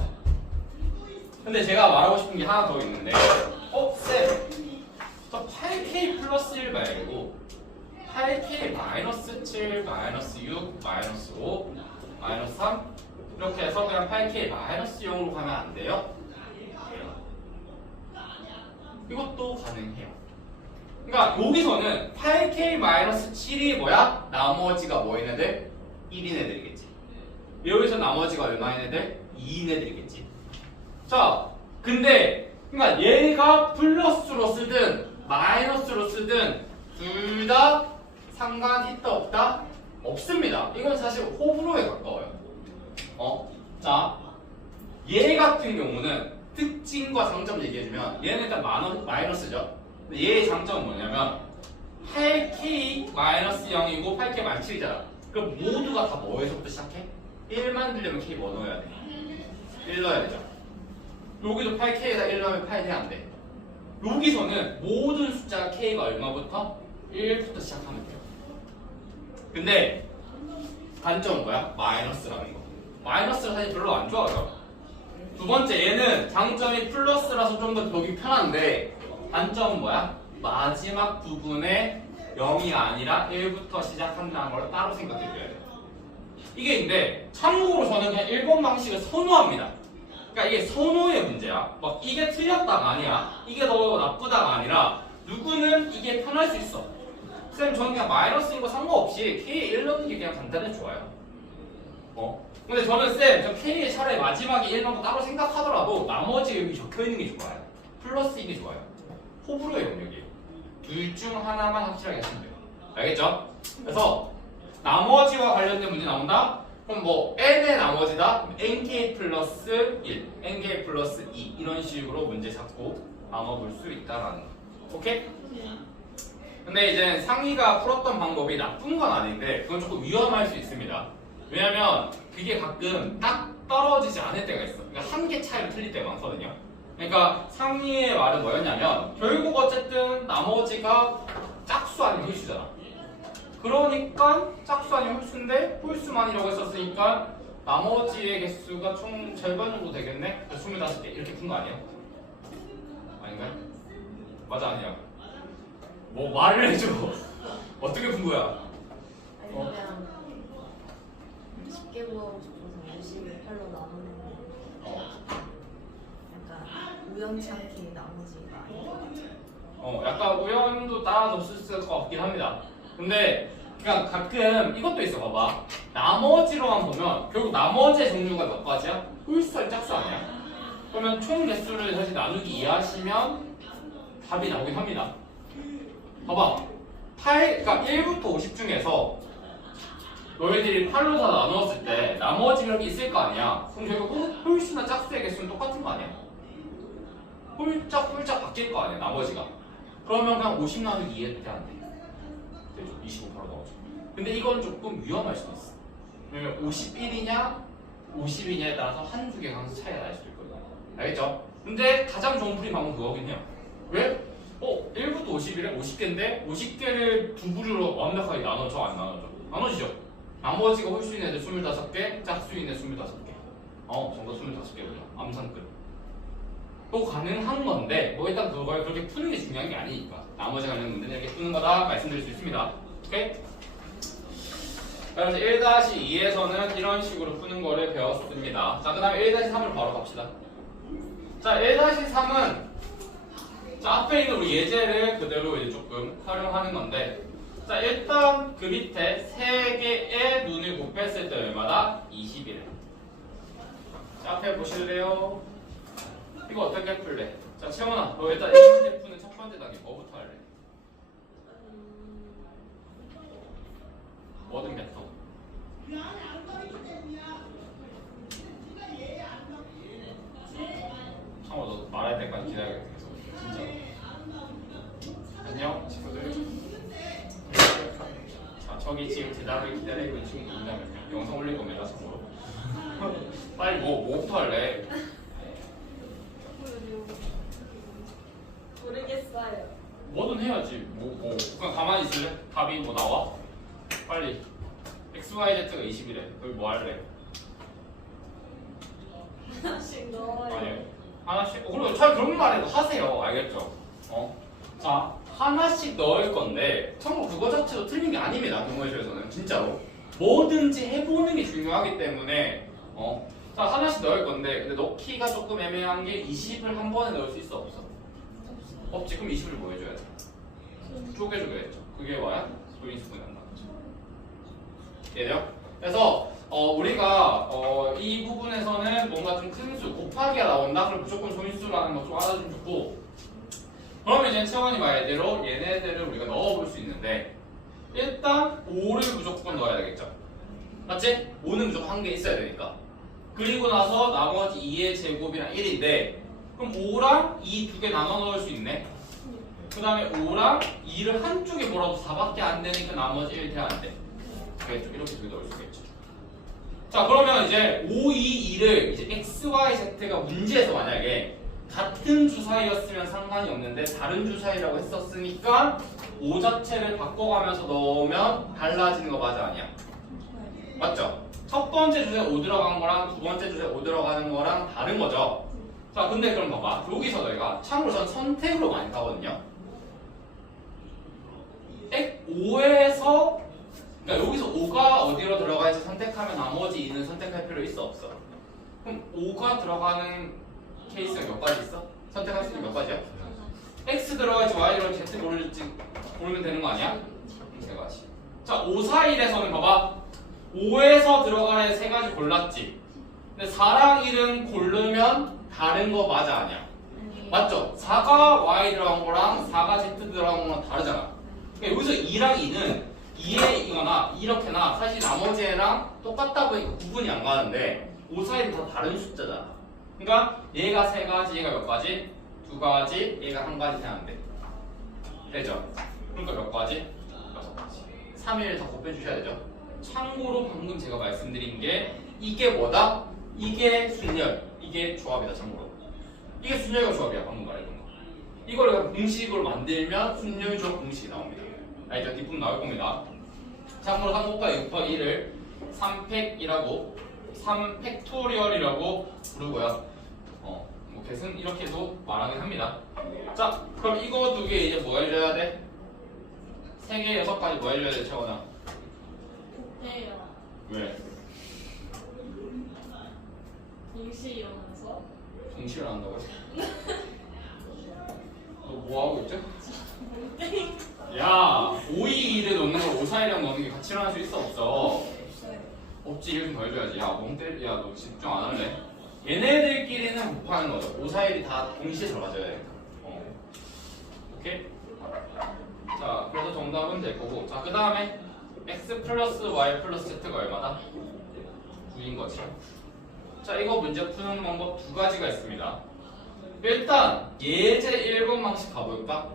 근데 제가 말하고 싶은 게 하나 더 있는데 쌤! 저 8K 플러스 1 말고 8K 마이너스 7, 마이너스 6, 마이너스 5, 마이너스 3 이렇게 해서 그냥 8K 마이너스 0으로 가면 안 돼요? 이것도 가능해요. 그러니까 여기서는 8K 마이너스 7이 뭐야? 나머지가 뭐인 애들? 1인 애들이겠지. 여기서 나머지가 얼마인 애들? 2인 애들이겠지. 자, 근데 그러니까 얘가 플러스로 쓰든 마이너스로 쓰든 둘 다 상관 있다 없다? 없습니다. 이건 사실 호불호에 가까워요. 자, 얘 같은 경우는 특징과 장점 얘기해주면 얘는 일단 마이너스죠. 근데 얘의 장점은 뭐냐면 8K 마이너스 0이고 8K 마이너스 7이잖아. 그럼 모두가 다 뭐에서부터 시작해? 1만 들려면 K 뭐 넣어야 돼? 1 넣어야 되죠. 여기도 8K에다 1 넣으면 8이 안 돼. 여기서는 모든 숫자가 K가 얼마부터? 1부터 시작하면 돼요. 근데 단점은 뭐야? 마이너스라는 거. 마이너스를 사실 별로 안 좋아하죠. 두 번째 얘는 장점이 플러스라서 좀 더 보기 편한데 단점은 뭐야? 마지막 부분에 0이 아니라 1부터 시작한다는 걸 따로 생각해줘야 돼요. 이게 근데 참고로 저는 그냥 1번 방식을 선호합니다. 그러니까 이게 선호의 문제야. 막 이게 틀렸다가 아니야. 이게 더 나쁘다가 아니라 누구는 이게 편할 수 있어. 쌤 저는 그냥 마이너스인 거 상관없이 K에 1 넣는 게 그냥 간단해 좋아요. 근데 저는 쌤 저 K에 차라리 마지막에 1 넣고 따로 생각하더라도 나머지 여기 적혀있는 게 좋아요. 플러스인 게 좋아요. 호불호의 영역이에요. 둘 중 하나만 확실하게 하시면 돼요. 알겠죠? 그래서 나머지와 관련된 문제 나온다? 그럼 뭐 n의 나머지다? nk 플러스 1, nk 플러스 2 이런 식으로 문제 잡고 나눠볼 수 있다라는 거. 오케이? 근데 이제 상희가 풀었던 방법이 나쁜 건 아닌데 그건 조금 위험할 수 있습니다. 왜냐면 그게 가끔 딱 떨어지지 않을 때가 있어. 그러니까 한 개 차이로 틀릴 때가 많거든요. 그러니까 상희의 말은 뭐였냐면 결국 어쨌든 나머지가 짝수 아니면 홀수잖아. 그러니까 짝수 아니면 홀수인데 홀수만이라고 했었으니까 나머지의 개수가 총 절반 정도 되겠네? 25개 이렇게 푼 거 아니에요? 아닌가요? 맞아 아니야? 뭐 말을 해줘. 어떻게 푼 거야? 아니 그냥 쉽게 구하고 싶어서 50을 8로 나누는 약간 우연찮게 나머지가 아닌 것 같아요. 약간 우연도 따라서 쓸 것 같긴 합니다. 근데 그냥 가끔 이것도 있어 봐봐. 나머지로만 보면 결국 나머지의 종류가 몇 가지야? 홀수 짝수 아니야? 그러면 총 개수를 다시 나누기 이해하시면 답이 나오긴 합니다. 봐봐. 8, 그러니까 1부터 50 중에서 너희들이 8로 다 나누었을 때 나머지가 이렇게 있을 거 아니야? 그럼 결국 홀수나 짝수의 개수는 똑같은 거 아니야? 홀짝 바뀔 거 아니야 나머지가. 그러면 그냥 50 나누기 2 해도 안 돼. 되죠? 25 바로 나오죠. 근데 이건 조금 위험할 수도 있어. 왜냐면 51이냐 50이냐에 따라서 한두 개 강수 차이가 날 수도 있거든. 알겠죠? 근데 가장 좋은 풀이 방법 그거긴 해요. 왜? 1부터 50이래? 50개인데 50개를 두 부류로 완벽하게 나눠줘 안 나눠줘? 나눠지죠? 나머지가 홀수인 애들 25개, 짝수인 애들 25개. 정답 25개고요. 암산끝. 또 가능한 건데 뭐 일단 그걸 그렇게 푸는 게 중요한 게 아니니까 나머지 관련 문제는 이렇게 푸는 거다 말씀드릴 수 있습니다. 오케이? 그래서 1-2에서는 이런 식으로 푸는 거를 배웠습니다. 자, 그 다음에 1-3으로 바로 갑시다. 자, 1-3은 자, 앞에 있는 우리 예제를 그대로 이제 조금 활용하는 건데 자, 일단 그 밑에 3개의 눈을 곱했을 때 얼마다? 21. 자, 앞에 보실래요? 이거 어떻게 풀래? 자, 채원아, 너 일단 이 문제 푸는 첫 번째 단계 뭐부터 할래? 뭐든 뱉어. 창호 너 말할 때까지 기다려야겠다. 진짜. 안녕 친구들. 자 저기 지금 대답을 기다리고 있는 친구 누구냐면 영상 올릴 겁니다 참고로. 빨리 뭐부터 할래? 모르겠어요. 뭐든 해야지. 뭐 그냥 가만히 있을래? 답이 뭐 나와? 빨리. x, y, z가 20이래. 그걸 뭐 할래? 하나씩 넣어요. 아니요. 하나씩. 그리고 잘 그런 말해도 하세요. 알겠죠? 자 하나씩 넣을 건데 참고로 그거 자체도 틀린 게 아닙니다. 동호회에서는 진짜로 뭐든지 해보는 게 중요하기 때문에 자 하나씩 넣을 건데 근데 넣기가 조금 애매한 게 20을 한 번에 넣을 수 있어 없어? 없지. 그럼 20을 뭐 해줘야 돼? 쪼개줘야겠죠. 그게 뭐야? 소인수분이 한다. 이해돼요? 그래서 우리가 이 부분에서는 뭔가 좀 큰 수 곱하기가 나온다. 그럼 무조건 소인수라는 거 좀 알아주면 좋고. 그러면 이제 채원이 말대로 얘네들을 우리가 넣어볼 수 있는데 일단 5를 무조건 넣어야 되겠죠. 맞지? 5는 무조건 한 개 있어야 되니까. 그리고 나서 나머지 2의 제곱이랑 1인데 그럼 5랑 2 두 개 나눠 넣을 수 있네. 그 다음에 5랑 2를 한쪽에 몰아도 4밖에 안 되니까 나머지 1 돼야 안 돼. 되겠죠? 이렇게 두 개 넣을 수 있겠죠. 자 그러면 이제 5, 2, 2를 이제 x, y, z가 문제에서 만약에 같은 주사위였으면 상관이 없는데 다른 주사위라고 했었으니까 5 자체를 바꿔가면서 넣으면 달라지는 거 맞아 아니야? 맞죠? 첫 번째 주사에 5 들어간 거랑 두 번째 주사에 5 들어가는 거랑 다른 거죠. 자 근데 그럼 봐봐 여기서 너희가 참고로 전 선택으로 많이 가거든요. 5에서 그러니까 여기서 5가 어디로 들어갈지 선택하면 나머지 2는 선택할 필요 있어 없어? 그럼 5가 들어가는 케이스가 몇 가지 있어? 선택할 수 있는 몇 가지야? x 들어갈지 y 들어갈지 z 고를지 고르면 되는 거 아니야? 세 가지. 자 5, 4, 1에서는 봐봐 5에서 들어가는 세 가지 골랐지. 근데 4랑 1은 고르면 다른 거 맞아 아니야? 맞죠? 4가 y 들어간 거랑 4가 z 들어간 거랑 다르잖아. 그러니까 여기서 2랑 2는 2에 이거나 이렇게나 사실 나머지 애랑 똑같다 보니까 구분이 안 가는데 5, 4, 1은 다 다른 숫자잖아. 그러니까 얘가 세 가지, 얘가 몇 가지? 두 가지, 얘가 한 가지 되는데 되죠? 그러니까 몇 가지? 6가지. 3일 다 곱해주셔야 되죠? 참고로 방금 제가 말씀드린 게 이게 뭐다? 이게 순열, 이게 조합이다 참고로. 이게 순열과 조합이야 방금 말했던 거. 이걸 공식으로 만들면 순열 조합 공식이 나옵니다. 알죠? 뒷부분 나올 겁니다. 참고로 3 곱하기 6 곱하기 1을 3팩이라고 3팩토리얼이라고 부르고요. 뭐 개수는 이렇게도 말하긴 합니다. 자, 그럼 이거 두 개 이제 뭐 해줘야 돼? 3개, 6가지 뭐 해줘야 돼, 채원아? 곱해요. 왜? 동시에 이용해서 동시를 한다고? 너 뭐 하고 있죠? 야, 5, 2, 2를 넣는 걸 5, 4, 1이랑 넣는 게 같이 일어날 수 있어 없어? 없지. 1좀 더 해줘야지. 야, 멍 때리. 야, 너 집중 안 할래? 얘네들끼리는 곱하는 거죠. 5, 4, 1이 다 동시에 들어가줘야 되니까. 오케이? 자, 그래서 정답은 될 거고. 자, 그 다음에 x 플러스 y 플러스 z가 얼마다? 9인 거지. 자, 이거 문제 푸는 방법 두 가지가 있습니다. 일단 예제 1번 방식 가볼까?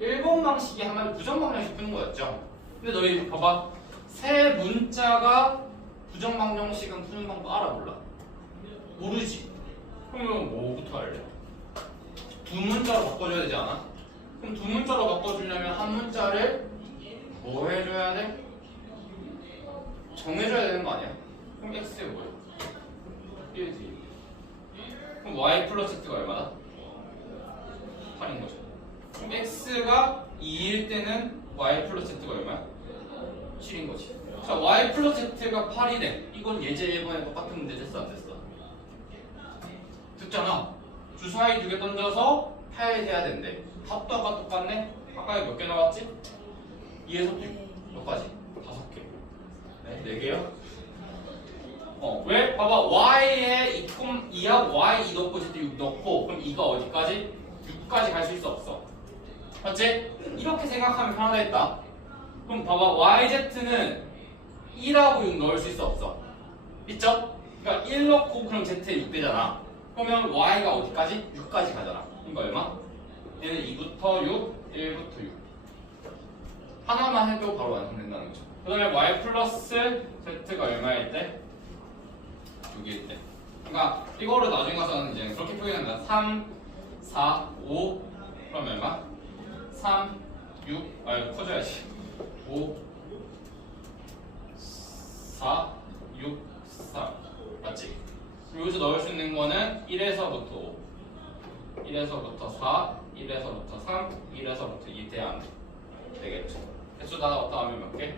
1번 방식이 하면 부정방정식 푸는 거였죠. 근데 너희 봐봐. 새 문자가 부정방정식은 푸는 방법 알아 몰라? 모르지? 그러면 뭐부터 할래? 두 문자로 바꿔줘야 되지 않아? 그럼 두 문자로 바꿔주려면 한 문자를 뭐 해줘야 돼? 정해줘야 되는 거 아니야? 그럼 x가 뭐야? 1지. 그럼 y 플러스 z가 얼마다? 8인 거죠. 그럼 x가 2일 때는 y 플러스 z가 얼마야? 7인 거지. 자, y 플러스 z가 8이네. 이건 예제 1번에 똑같은 문제 됐어 안 됐어? 듣잖아. 주사위 두 개 던져서 8 돼야 된대. 답도 아까 똑같네? 아까 몇 개 나왔지? 2에서 6. 몇 가지? 5개. 네, 4개요? 왜? 봐봐. y에 2하고 y 2 넣고 z 6 넣고 그럼 2가 어디까지? 6까지 갈 수 있어 없어? 맞지? 이렇게 생각하면 편하다 했다. 그럼 봐봐, yz는 2라고 6 넣을 수 있어 없어? 있죠? 그러니까 1 넣고 그럼 z에 6 되잖아. 그러면 y가 어디까지? 6까지 가잖아. 그러니까 얼마? 얘는 2부터 6, 1부터 6. 하나만 해도 바로 완성된다는 거죠. 그 다음에 y 플러스 z가 얼마일 때? 6일 때. 그러니까 이거를 나중에 가서는 이제 그렇게 표현한다. 3, 4, 5 그럼 얼마? 3, 6 커져야지. 5, 4, 6, 4 맞지? 여기서 넣을 수 있는 거는 1에서부터 5 1에서부터 4, 1에서부터 3, 1에서부터 2 돼야 안 돼. 되겠죠? 개수 다 넣었다 하면 몇 개?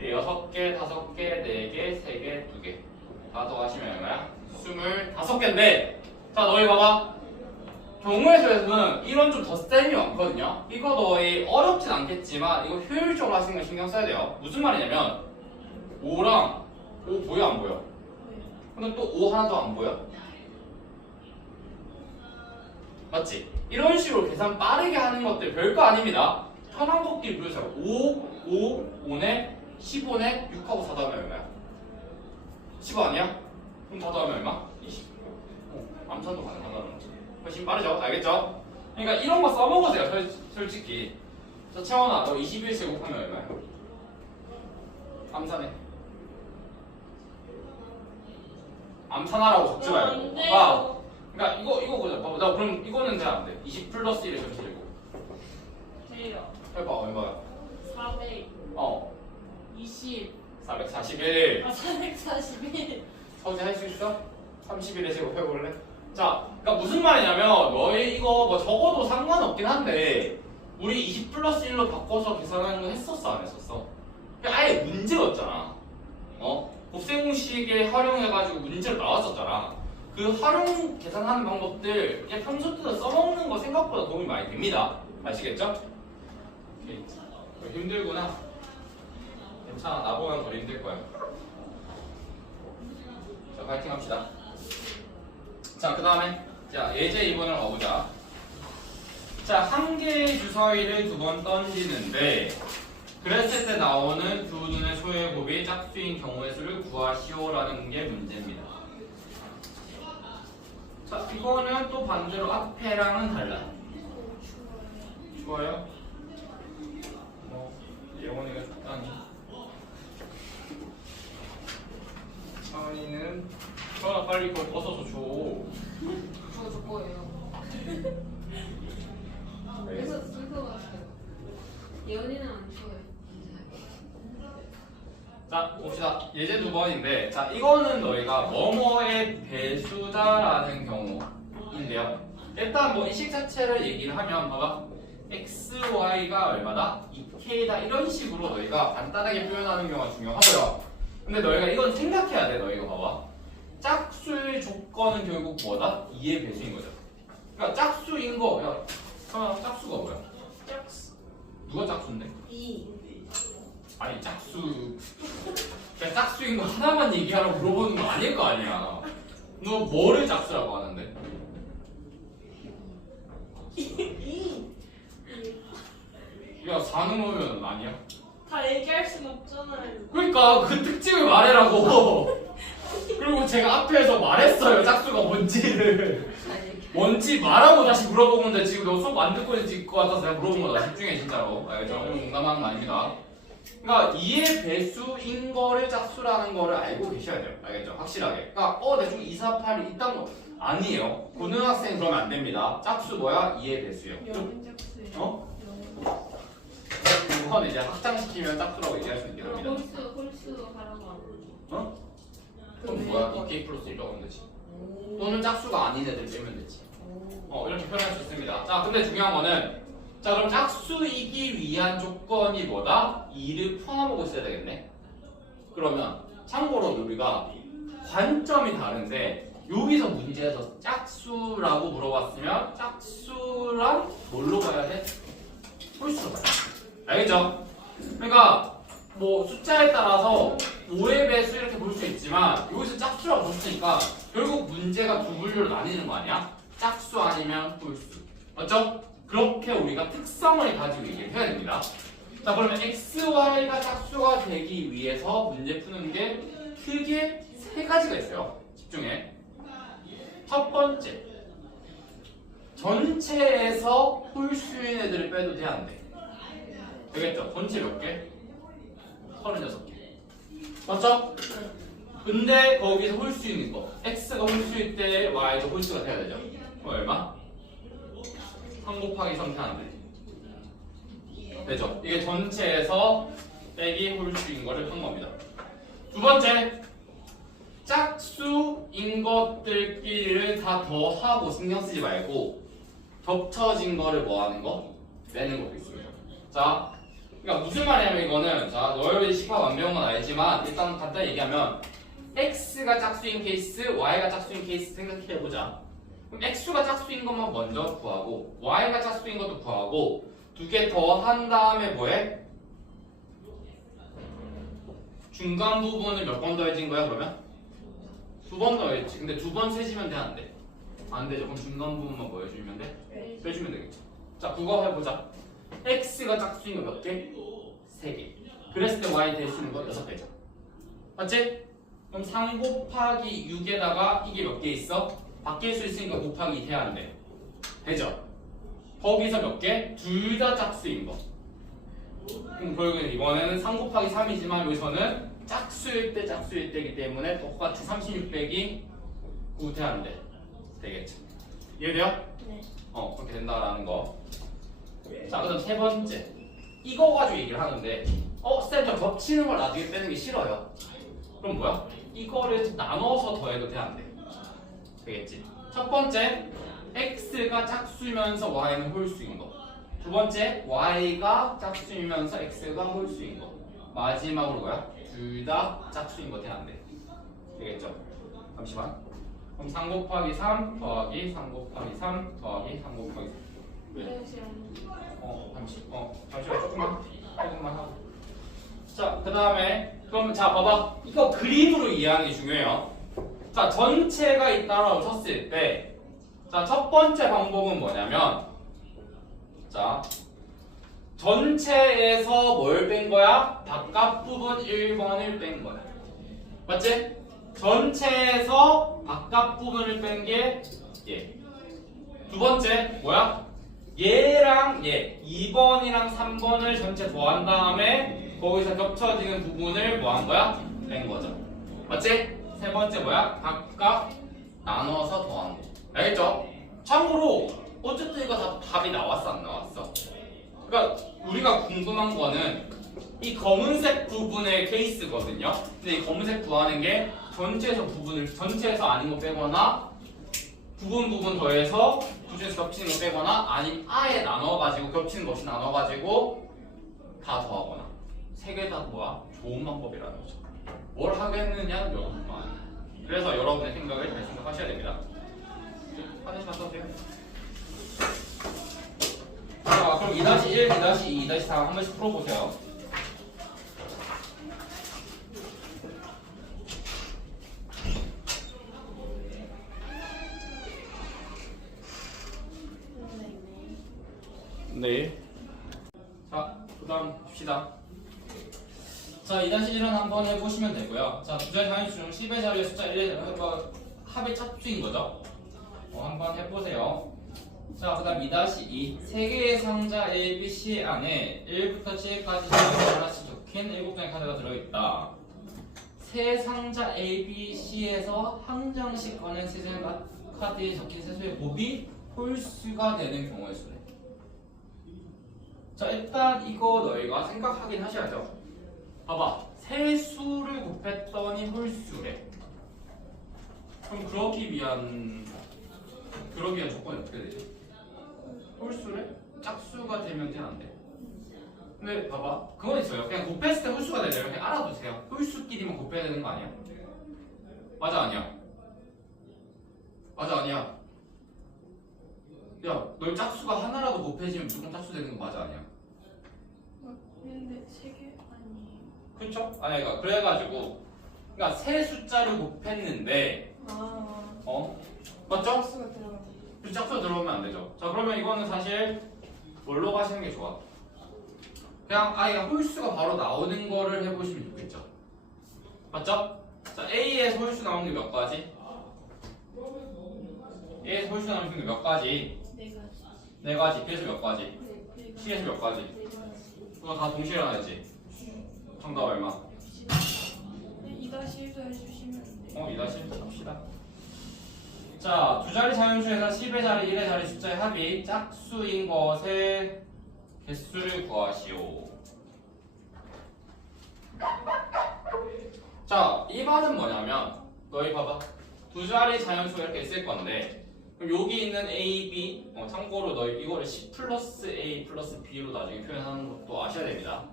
6개, 5개, 4개, 3개, 2개 다 더하시면 얼마야? 25개인데 자 너희 봐봐 경우의 수에서는 이런 좀 더 셈이 많거든요. 이거 너희 어렵진 않겠지만 이거 효율적으로 하시는 거 신경 써야 돼요. 무슨 말이냐면 5랑 5 보여 안 보여? 근데 또 5 하나 더 안 보여? 맞지? 이런 식으로 계산 빠르게 하는 것들 별거 아닙니다. 편한 것끼리 부르세요. 5, 5, 5네 15네 6하고 4 더하면 얼마야? 15 아니야? 그럼 4 더하면 얼마? 20. 암산도 가능하다는 거죠. 훨씬 빠르죠? 알겠죠? 그러니까 이런 거 써먹으세요. 솔직히. 자, 채원아, 너 21 제곱하면 얼마야? 암산해. 암산하라고 적지 말고. 봐봐. 그러니까 이거 보자. 봐봐. 나 그럼 이거는 잘 안 돼. 20 플러스 1의 전체 제곱. 돼요. 해봐. 얼마야? 400, 어. 20, 441. 441. 서지 할 수 있어? 31의 제곱 해볼래? 자, 그러니까 무슨 말이냐면 너희 이거 뭐 적어도 상관없긴 한데 우리 20 플러스 1로 바꿔서 계산하는 거 했었어 안 했었어? 그러니까 아예 문제였잖아. 곱셈공식에 활용해가지고 문제로 나왔었잖아. 그 활용 계산하는 방법들 그냥 평소 때도 써먹는 거 생각보다 도움이 많이 됩니다. 아시겠죠? 오케이. 힘들구나. 괜찮아. 나보면 더 힘들 거야. 자, 파이팅 합시다. 자, 그 다음에 자 예제 2번을 가보자. 자, 한 개의 주사위를 2번 던지는데 그랬을 때 나오는 두 눈의 소의 곱이 짝수인 경우의 수를 구하시오라는 게 문제입니다. 자, 이거는 또 반대로 앞에랑은 달라. 좋아요? 예원이가 적당히. 차원이는 차원아 빨리 그걸 벗어서 줘. 저거 줄 거예요. 그래서 쓸것 같아요. 예언이는 안 줘요. 자, 봅시다. 예제 2번인데, 자, 이거는 너희가 뭐뭐의 배수다라는 경우인데요. 일단 뭐 이 식 자체를 얘기를 하면, 봐봐. x, y가 얼마다? 2k다. 이런 식으로 너희가 간단하게 표현하는 경우가 중요하고요. 근데 너희가 이건 생각해야 돼, 너희가 봐봐. 짝수의 조건은 결국 뭐다? 2의 배수인 거죠. 그러니까 짝수인 거, 야, 잠깐만, 짝수가 뭐야? 짝수. 누가 짝수인데? 2. 아니 짝수 그냥 짝수인 거 하나만 얘기하라고 물어보는 거 아닐 거 아니야. 너 뭐를 짝수라고 하는데? 2. 야 4는 오면 아니야? 다 얘기할 순 없잖아요. 그러니까 그 특징을 말해라고. 그리고 제가 앞에서 말했어요 짝수가 뭔지를. 뭔지 말하고 다시 물어보는데 지금 너 수업 안 듣고 있을 것 같아서 내가 물어본 거다. 집중해 진짜로. 알겠죠? 농담하는 거 아닙니다. 그러니까 2의 배수인 거를 짝수라는 거를 알고 계셔야 돼요. 알겠죠? 확실하게. 그러니까 대충 2, 4, 8이 있다는 거 아니에요. 고등학생 그러면 안 됩니다. 짝수 뭐야? 2의 배수요. 영은 짝수예요. 어? 그건 이제 확장시키면 짝수라고 얘기할 수 있게 됩니다. 홀수 하라고 하고. 어? 그럼 뭐야? 2k 플러스 1라고 하면 되지. 또는 짝수가 아닌 애들 빼면 되지. 이렇게 표현할 수 있습니다. 자, 근데 중요한 거는 자, 그럼 짝수이기 위한 조건이 뭐다? 2를 포함하고 있어야 되겠네. 그러면 참고로 우리가 관점이 다른데 여기서 문제에서 짝수라고 물어봤으면 짝수랑 뭘로 봐야 돼? 홀수로 봐야 돼. 알겠죠? 그러니까 뭐 숫자에 따라서 5의 배수 이렇게 볼 수 있지만 여기서 짝수라고 줬으니까 결국 문제가 두 분류로 나뉘는 거 아니야? 짝수 아니면 홀수. 맞죠? 그렇게 우리가 특성을 가지고 얘기를 해야 됩니다. 자, 그러면 x, y가 짝수가 되기 위해서 문제 푸는 게 크게 세 가지가 있어요. 집중해. 첫 번째, 전체에서 홀수인 애들을 빼도 돼, 안 돼? 되겠죠? 전체 몇 개? 36개. 맞죠? 근데 거기서 홀수인 거, x가 홀수일 때 y도 홀수가 돼야 되죠. 얼마? 3 곱하기 3 안 돼. 되죠? 이게 전체에서 빼기 홀수인 거를 한 겁니다. 두 번째, 짝수인 것들끼리를 다 더하고 신경 쓰지 말고 겹쳐진 거를 뭐 하는 거? 빼는 것도 있습니다. 자, 그러니까 무슨 말이냐면 이거는 자, 너희들이 식파 안 배운 건 알지만 일단 간단히 얘기하면 x가 짝수인 케이스, y가 짝수인 케이스 생각해보자. 그럼 x가 짝수인 것만 먼저 구하고 y가 짝수인 것도 구하고 두 개 더 한 다음에 뭐해? 중간 부분을 몇 번 더해진 거야 그러면? 2번 더했지. 근데 2번 세지면 돼, 안 돼? 안 되죠. 그럼 중간 부분만 뭐 해주면 돼? 빼주면 되겠죠. 자, 그거 해보자. x가 짝수인 거 몇 개? 3개. 그랬을 때 y 대수는 거 6개죠. 맞지? 그럼 3 곱하기 6에다가 이게 몇 개 있어? 바뀔 수 있으니까 곱하기 2 해야 안 돼. 되죠? 거기서 몇 개? 둘 다 짝수인 거. 그럼 결국엔 이번에는 3 곱하기 3이지만 여기서는 짝수일 때이기 때문에 똑같이 36 빼기 9 돼야 안 돼. 되겠죠? 이해돼요? 네. 그렇게 된다라는 거. 자, 그다음 세 번째. 이거 가지고 얘기를 하는데 쌤, 저 겹치는 걸 나중에 빼는 게 싫어요. 그럼 뭐야? 이거를 나눠서 더해도 돼, 안 돼? 되겠지? 첫 번째, x가 짝수이면서 y는 홀수인 거. 두 번째, y가 짝수이면서 x가 홀수인 거. 마지막으로 뭐야? 둘 다 짝수인 거 돼, 안 돼? 되겠죠? 잠시만. 그럼 3 곱하기 3 더하기 3 곱하기 3 더하기 3 곱하기 3. 왜? 잠시만 조금만 하고. 자, 그 다음에 그럼 자, 봐봐. 이거 그림으로 이해하는 게 중요해요. 자, 전체가 있다라고 쳤을 때, 자, 첫 번째 방법은 뭐냐면, 자, 전체에서 뭘 뺀 거야? 바깥 부분 1번을 뺀 거야. 맞지? 전체에서 바깥 부분을 뺀 게 얘. 두 번째 뭐야? 얘랑 얘 2번이랑 3번을 전체 더한 다음에 거기서 겹쳐지는 부분을 뭐 한 거야? 뺀 거죠. 맞지? 세 번째 뭐야? 각각 나눠서 더한 거. 알겠죠? 참고로 어쨌든 이거 다 답이 나왔어, 안 나왔어? 그러니까 우리가 궁금한 거는 이 검은색 부분의 케이스거든요. 근데 이 검은색 구하는 게 전체에서 아닌 거 빼거나 부분 더해서 그중에서 겹치는 거 빼거나 아니면 아예 나눠가지고 겹치는 거 없이 나눠가지고 다 더하거나 세 개 다 뭐야? 좋은 방법이라는 거죠. 뭘 하겠느냐는 여러분만. 그래서 여러분의 생각을 잘 생각하셔야 됩니다. 화장실 갔다 오세요. 자, 그럼 2-1, 2-2, 2-4 한 번씩 풀어보세요. 네. 자, 그 다음 봅시다. 자, 2-1은 한번 해보시면 되고요. 자, 부자의 단위 중 10의 자리에 숫자 1의 합의 짝수인 거죠. 한번 해보세요. 자, 그 다음 2-2. 3개의 상자 A, B, C 안에 1부터 7까지 하나씩 적힌 7장의 카드가 들어있다. 세 상자 A, B, C에서 한 장씩 꺼낸 세 장의 카드에 적힌 세수의 곱이 홀수가 되는 경우의 수래. 자, 일단 이거 너희가 생각하긴 하셔야죠. 봐봐, 세수를 곱했더니 홀수래. 그럼 그러기 위한 조건이 어떻게 되죠? 홀수래? 짝수가 되면 돼, 안 돼? 근데 봐봐, 그건 있어요. 그냥 곱했을 때 홀수가 되려면 그냥 알아두세요. 홀수끼리만 곱해야 되는 거 아니야? 맞아, 아니야? 맞아, 아니야? 야, 너 짝수가 하나라도 곱해지면 무조건 짝수 되는 거 맞아, 아니야? 근데 3개 아니에요. 그쵸? 아니, 그래가지고 그러니까 세 숫자를 곱했는데 맞죠? 수가 들어가요. 짝수 들어오면 안 되죠. 자, 그러면 이거는 사실 뭘로 가시는 게 좋아? 그냥 그냥 홀수가 바로 나오는 거를 해보시면 좋겠죠. 맞죠? 자, A에서 홀수 나오는 게 몇 가지? A에서 홀수 나오는 게 몇 가지? 네 가지. B에서 몇 가지? C에서 몇 가지? 그거 다 동시에 일어나야지. 정답 얼마? 2-1도 해주시면 돼요. 2-1 합시다. 자, 두 자리 자연수에서 10의 자리, 1의 자리 숫자의 합이 짝수인 것의 개수를 구하시오. 자, 이 말은 뭐냐면 너희 봐봐. 두 자리 자연수가 이렇게 있을 건데 그럼 여기 있는 A, B 참고로 너희 이거를 10 플러스 A 플러스 B로 나중에 표현하는 것도 아셔야 됩니다.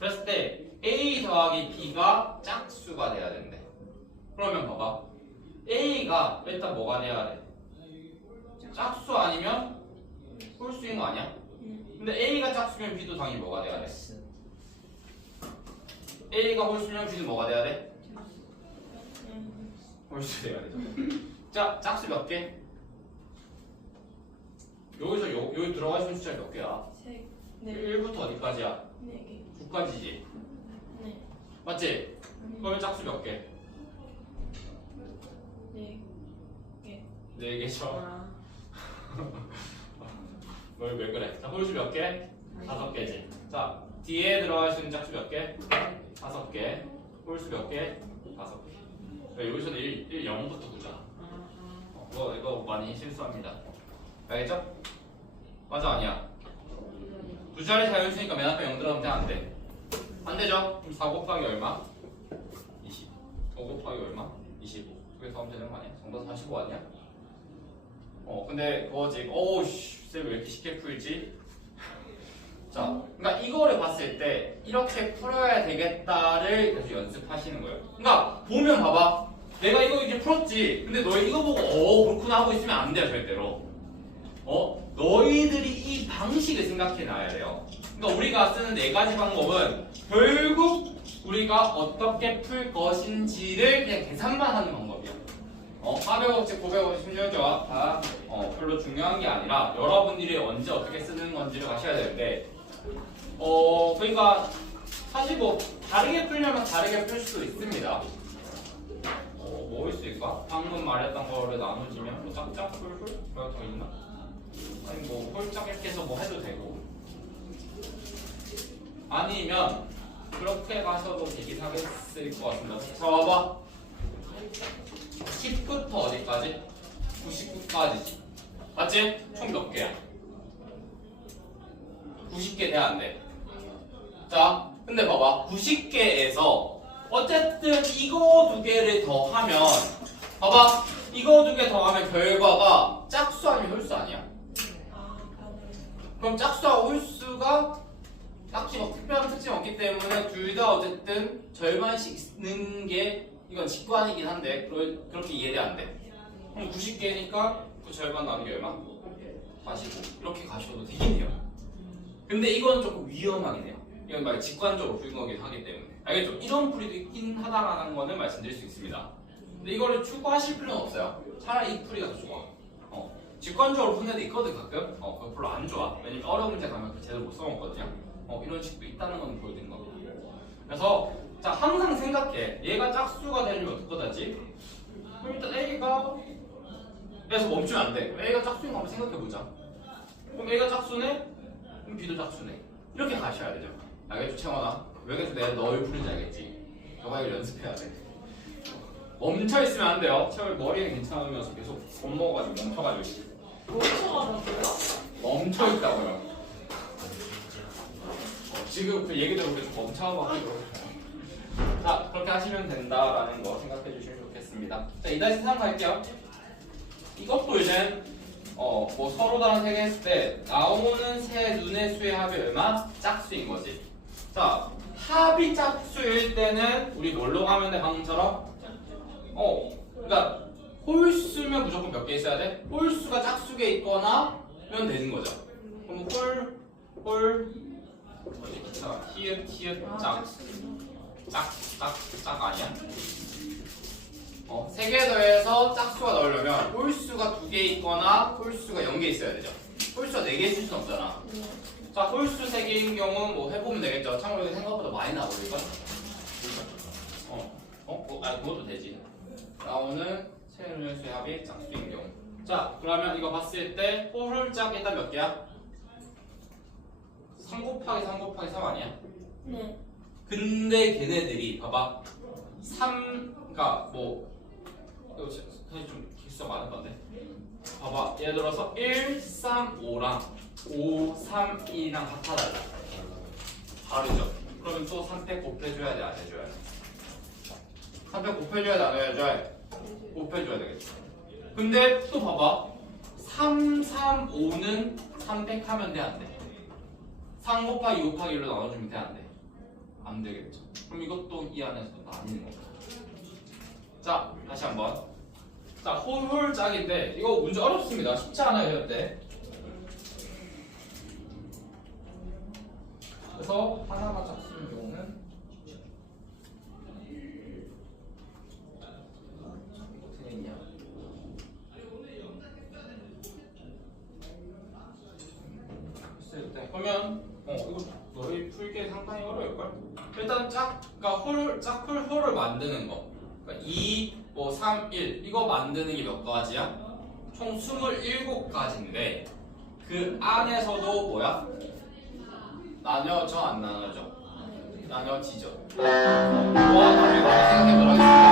그랬을 때 A 더하기 B가 짝수가 돼야 된대. 그러면 봐봐. A가 일단 뭐가 돼야 돼? 짝수 아니면 홀수인 거 아니야? 근데 A가 짝수면 B도 당연히 뭐가 돼야 돼? A가 홀수면 B도 뭐가 돼야 돼? 홀수 돼야 되죠. 자, 짝수 몇 개? 여기서 여기 들어가 있는 숫자 몇 개야? 1부터 어디까지야? 4개. 9까지지. 네. 맞지? 그러면 짝수 몇 개? 4개죠. 뭘 왜 그래? 자, 홀수 몇 개? 5개지. 자, 뒤에 들어갈 수 있는 짝수 몇 개? 5개. 홀수 몇 개? 5개. 여기서는 1, 0부터 9잖아. 이거 많이 실수합니다. 알겠죠? 맞아, 아니야? 두 자리 자연수니까 맨 앞에 0 들어가면 안 돼. 안 되죠? 그럼 4 곱하기 얼마? 20. 5 곱하기 얼마? 25. 그래서 하면 되는 거 아니야? 정답 45 아니야? 근데 그거지. 오우씨, 쌤 왜 이렇게 쉽게 풀지? 자, 그러니까 이거를 봤을 때 이렇게 풀어야 되겠다를 계속 연습하시는 거예요. 그러니까 보면 봐봐. 내가 이거 이제 풀었지. 근데 너희 이거 보고 그렇구나 하고 있으면 안 돼요, 절대로. 너희들이 이 방식을 생각해 놔야 돼요. 그러니까 우리가 쓰는 4가지 방법은 결국 우리가 어떻게 풀 것인지를 그냥 계산만 하는 방법이야. 400억씩 900억씩 10년조합 다 별로 중요한 게 아니라 여러분들이 언제 어떻게 쓰는 건지를 아셔야 되는데 그러니까 사실 뭐 다르게 풀려면 다르게 풀 수도 있습니다. 뭐 있을까? 방금 말했던 거를 나눠지면 뭐 짝짝 훌훌? 뭐가 더 있나? 아니 뭐 홀짝 이렇게 해서 뭐 해도 되고 아니면 그렇게 가셔도 되긴 하겠을 것 같습니다. 자 봐봐 10부터 어디까지? 99까지지 맞지? 총 몇 개야? 90개 돼야 안 돼. 자 근데 봐봐 90개에서 어쨌든 이거 두 개를 더하면 봐봐 이거 두 개 더하면 결과가 짝수 아니면 홀수 아니야? 그럼 짝수하고 홀수가 딱히 뭐 특별한 특징이 없기 때문에 둘 다 어쨌든 절반씩 있는 게 이건 직관이긴 한데 그렇게 이해돼 안 돼. 그럼 90개니까 그 절반 나누기 얼마? 45 이렇게 가셔도 되긴 해요. 근데 이건 조금 위험하긴 해요. 이건 말 직관적으로 풀는 거긴 하기 때문에 알겠죠? 이런 풀이도 있긴 하다라는 거는 말씀드릴 수 있습니다. 근데 이거를 추구하실 필요는 없어요. 차라리 이 풀이가 더 좋아. 직관적으로 푸는 애도 있거든 가끔. 그거 별로 안 좋아. 왜냐면 어려운 문제 가면 제대로 못 써먹거든요. 이런 식도 있다는 건 보여드린 겁니다. 그래서 자 항상 생각해. 얘가 짝수가 되려면 어떻게 하지? 그럼 일단 A가 에서 멈추면 안 돼. 그럼 A가 짝수인 거 한번 생각해보자. 그럼 A가 짝수네? 그럼 B도 짝수네. 이렇게 가셔야 되죠. 알겠죠 채원아? 왜 그래서 내가 너를 부르는지 알겠지? 너가 이걸 연습해야 돼. 멈춰있으면 안 돼요. 채월 머리는 괜찮으면서 계속 못 먹어가지고 멈춰가지고 멈춰가지고요? 멈춰있다고요. 지금 그 얘기 들으면 계속 멈춰가지고 자 그렇게 하시면 된다라는 거 생각해 주시면 좋겠습니다. 자 2-3 갈게요. 이것도 이제 뭐 서로 다른 세 개 했을 때 나오는 세 눈의 수의 합이 얼마? 짝수인 거지. 자 합이 짝수일 때는 우리 뭘로 가면 돼? 방금처럼 그러니까 홀수면 무조건 몇 개 있어야 돼? 홀수가 짝수에 있거나 면 되는 거죠. 그럼 홀 어디 기차 히읗 짝 아니야? 세 개 더해서 짝수가 나오려면 홀수가 2개 있거나 홀수가 0개 있어야 되죠. 홀수가 4개일 수는 없잖아. 자, 홀수 3개인 경우는 뭐 해보면 되겠죠. 참고로 이게 생각보다 많이 나오니까. 그것도 되지. 나오는 세로의 수의 합이 짝수인 경우. 자, 그러면 이거 봤을 때 홀짝 일단 몇 개야? 3 곱하기 3 곱하기 3 아니야? 네. 근데 걔네들이 봐봐 3가 뭐 이거 사실 좀 개수가 많은 건데 봐봐 예를 들어서 1, 3, 5랑 5, 3, 2랑 같아 달라 다르죠? 그러면 또 3팩 곱해줘야 돼 안 해줘야 돼? 3팩 곱해줘야 돼 안 해줘야 돼? 곱해줘야 되겠죠. 근데 또 봐봐 3, 3, 5는 3팩 하면 돼 안 돼? 3 곱하기 2 곱하기 1로 나눠주면 돼 안 돼? 안 되겠죠. 그럼 이것도 이 안에서 나뉘는 거죠. 자, 다시 한번. 자, 홀짝인데 이거 문제 어렵습니다. 쉽지 않아요, 이럴 때. 그래서 하나만 짝수인 경우는 어떻게 했냐? 했을 때 그러면 이거 너희 풀기 상당히 어려울걸? 일단 짝풀 만드는 거. 그러니까 2, 3, 1 이거 만드는 게 몇 가지야? 총 27가지인데 그 안에서도 뭐야? 나뉘어져 안 나눠져? 나뉘어지죠. 뭐와 나중에 생각해보도록 하겠습니다.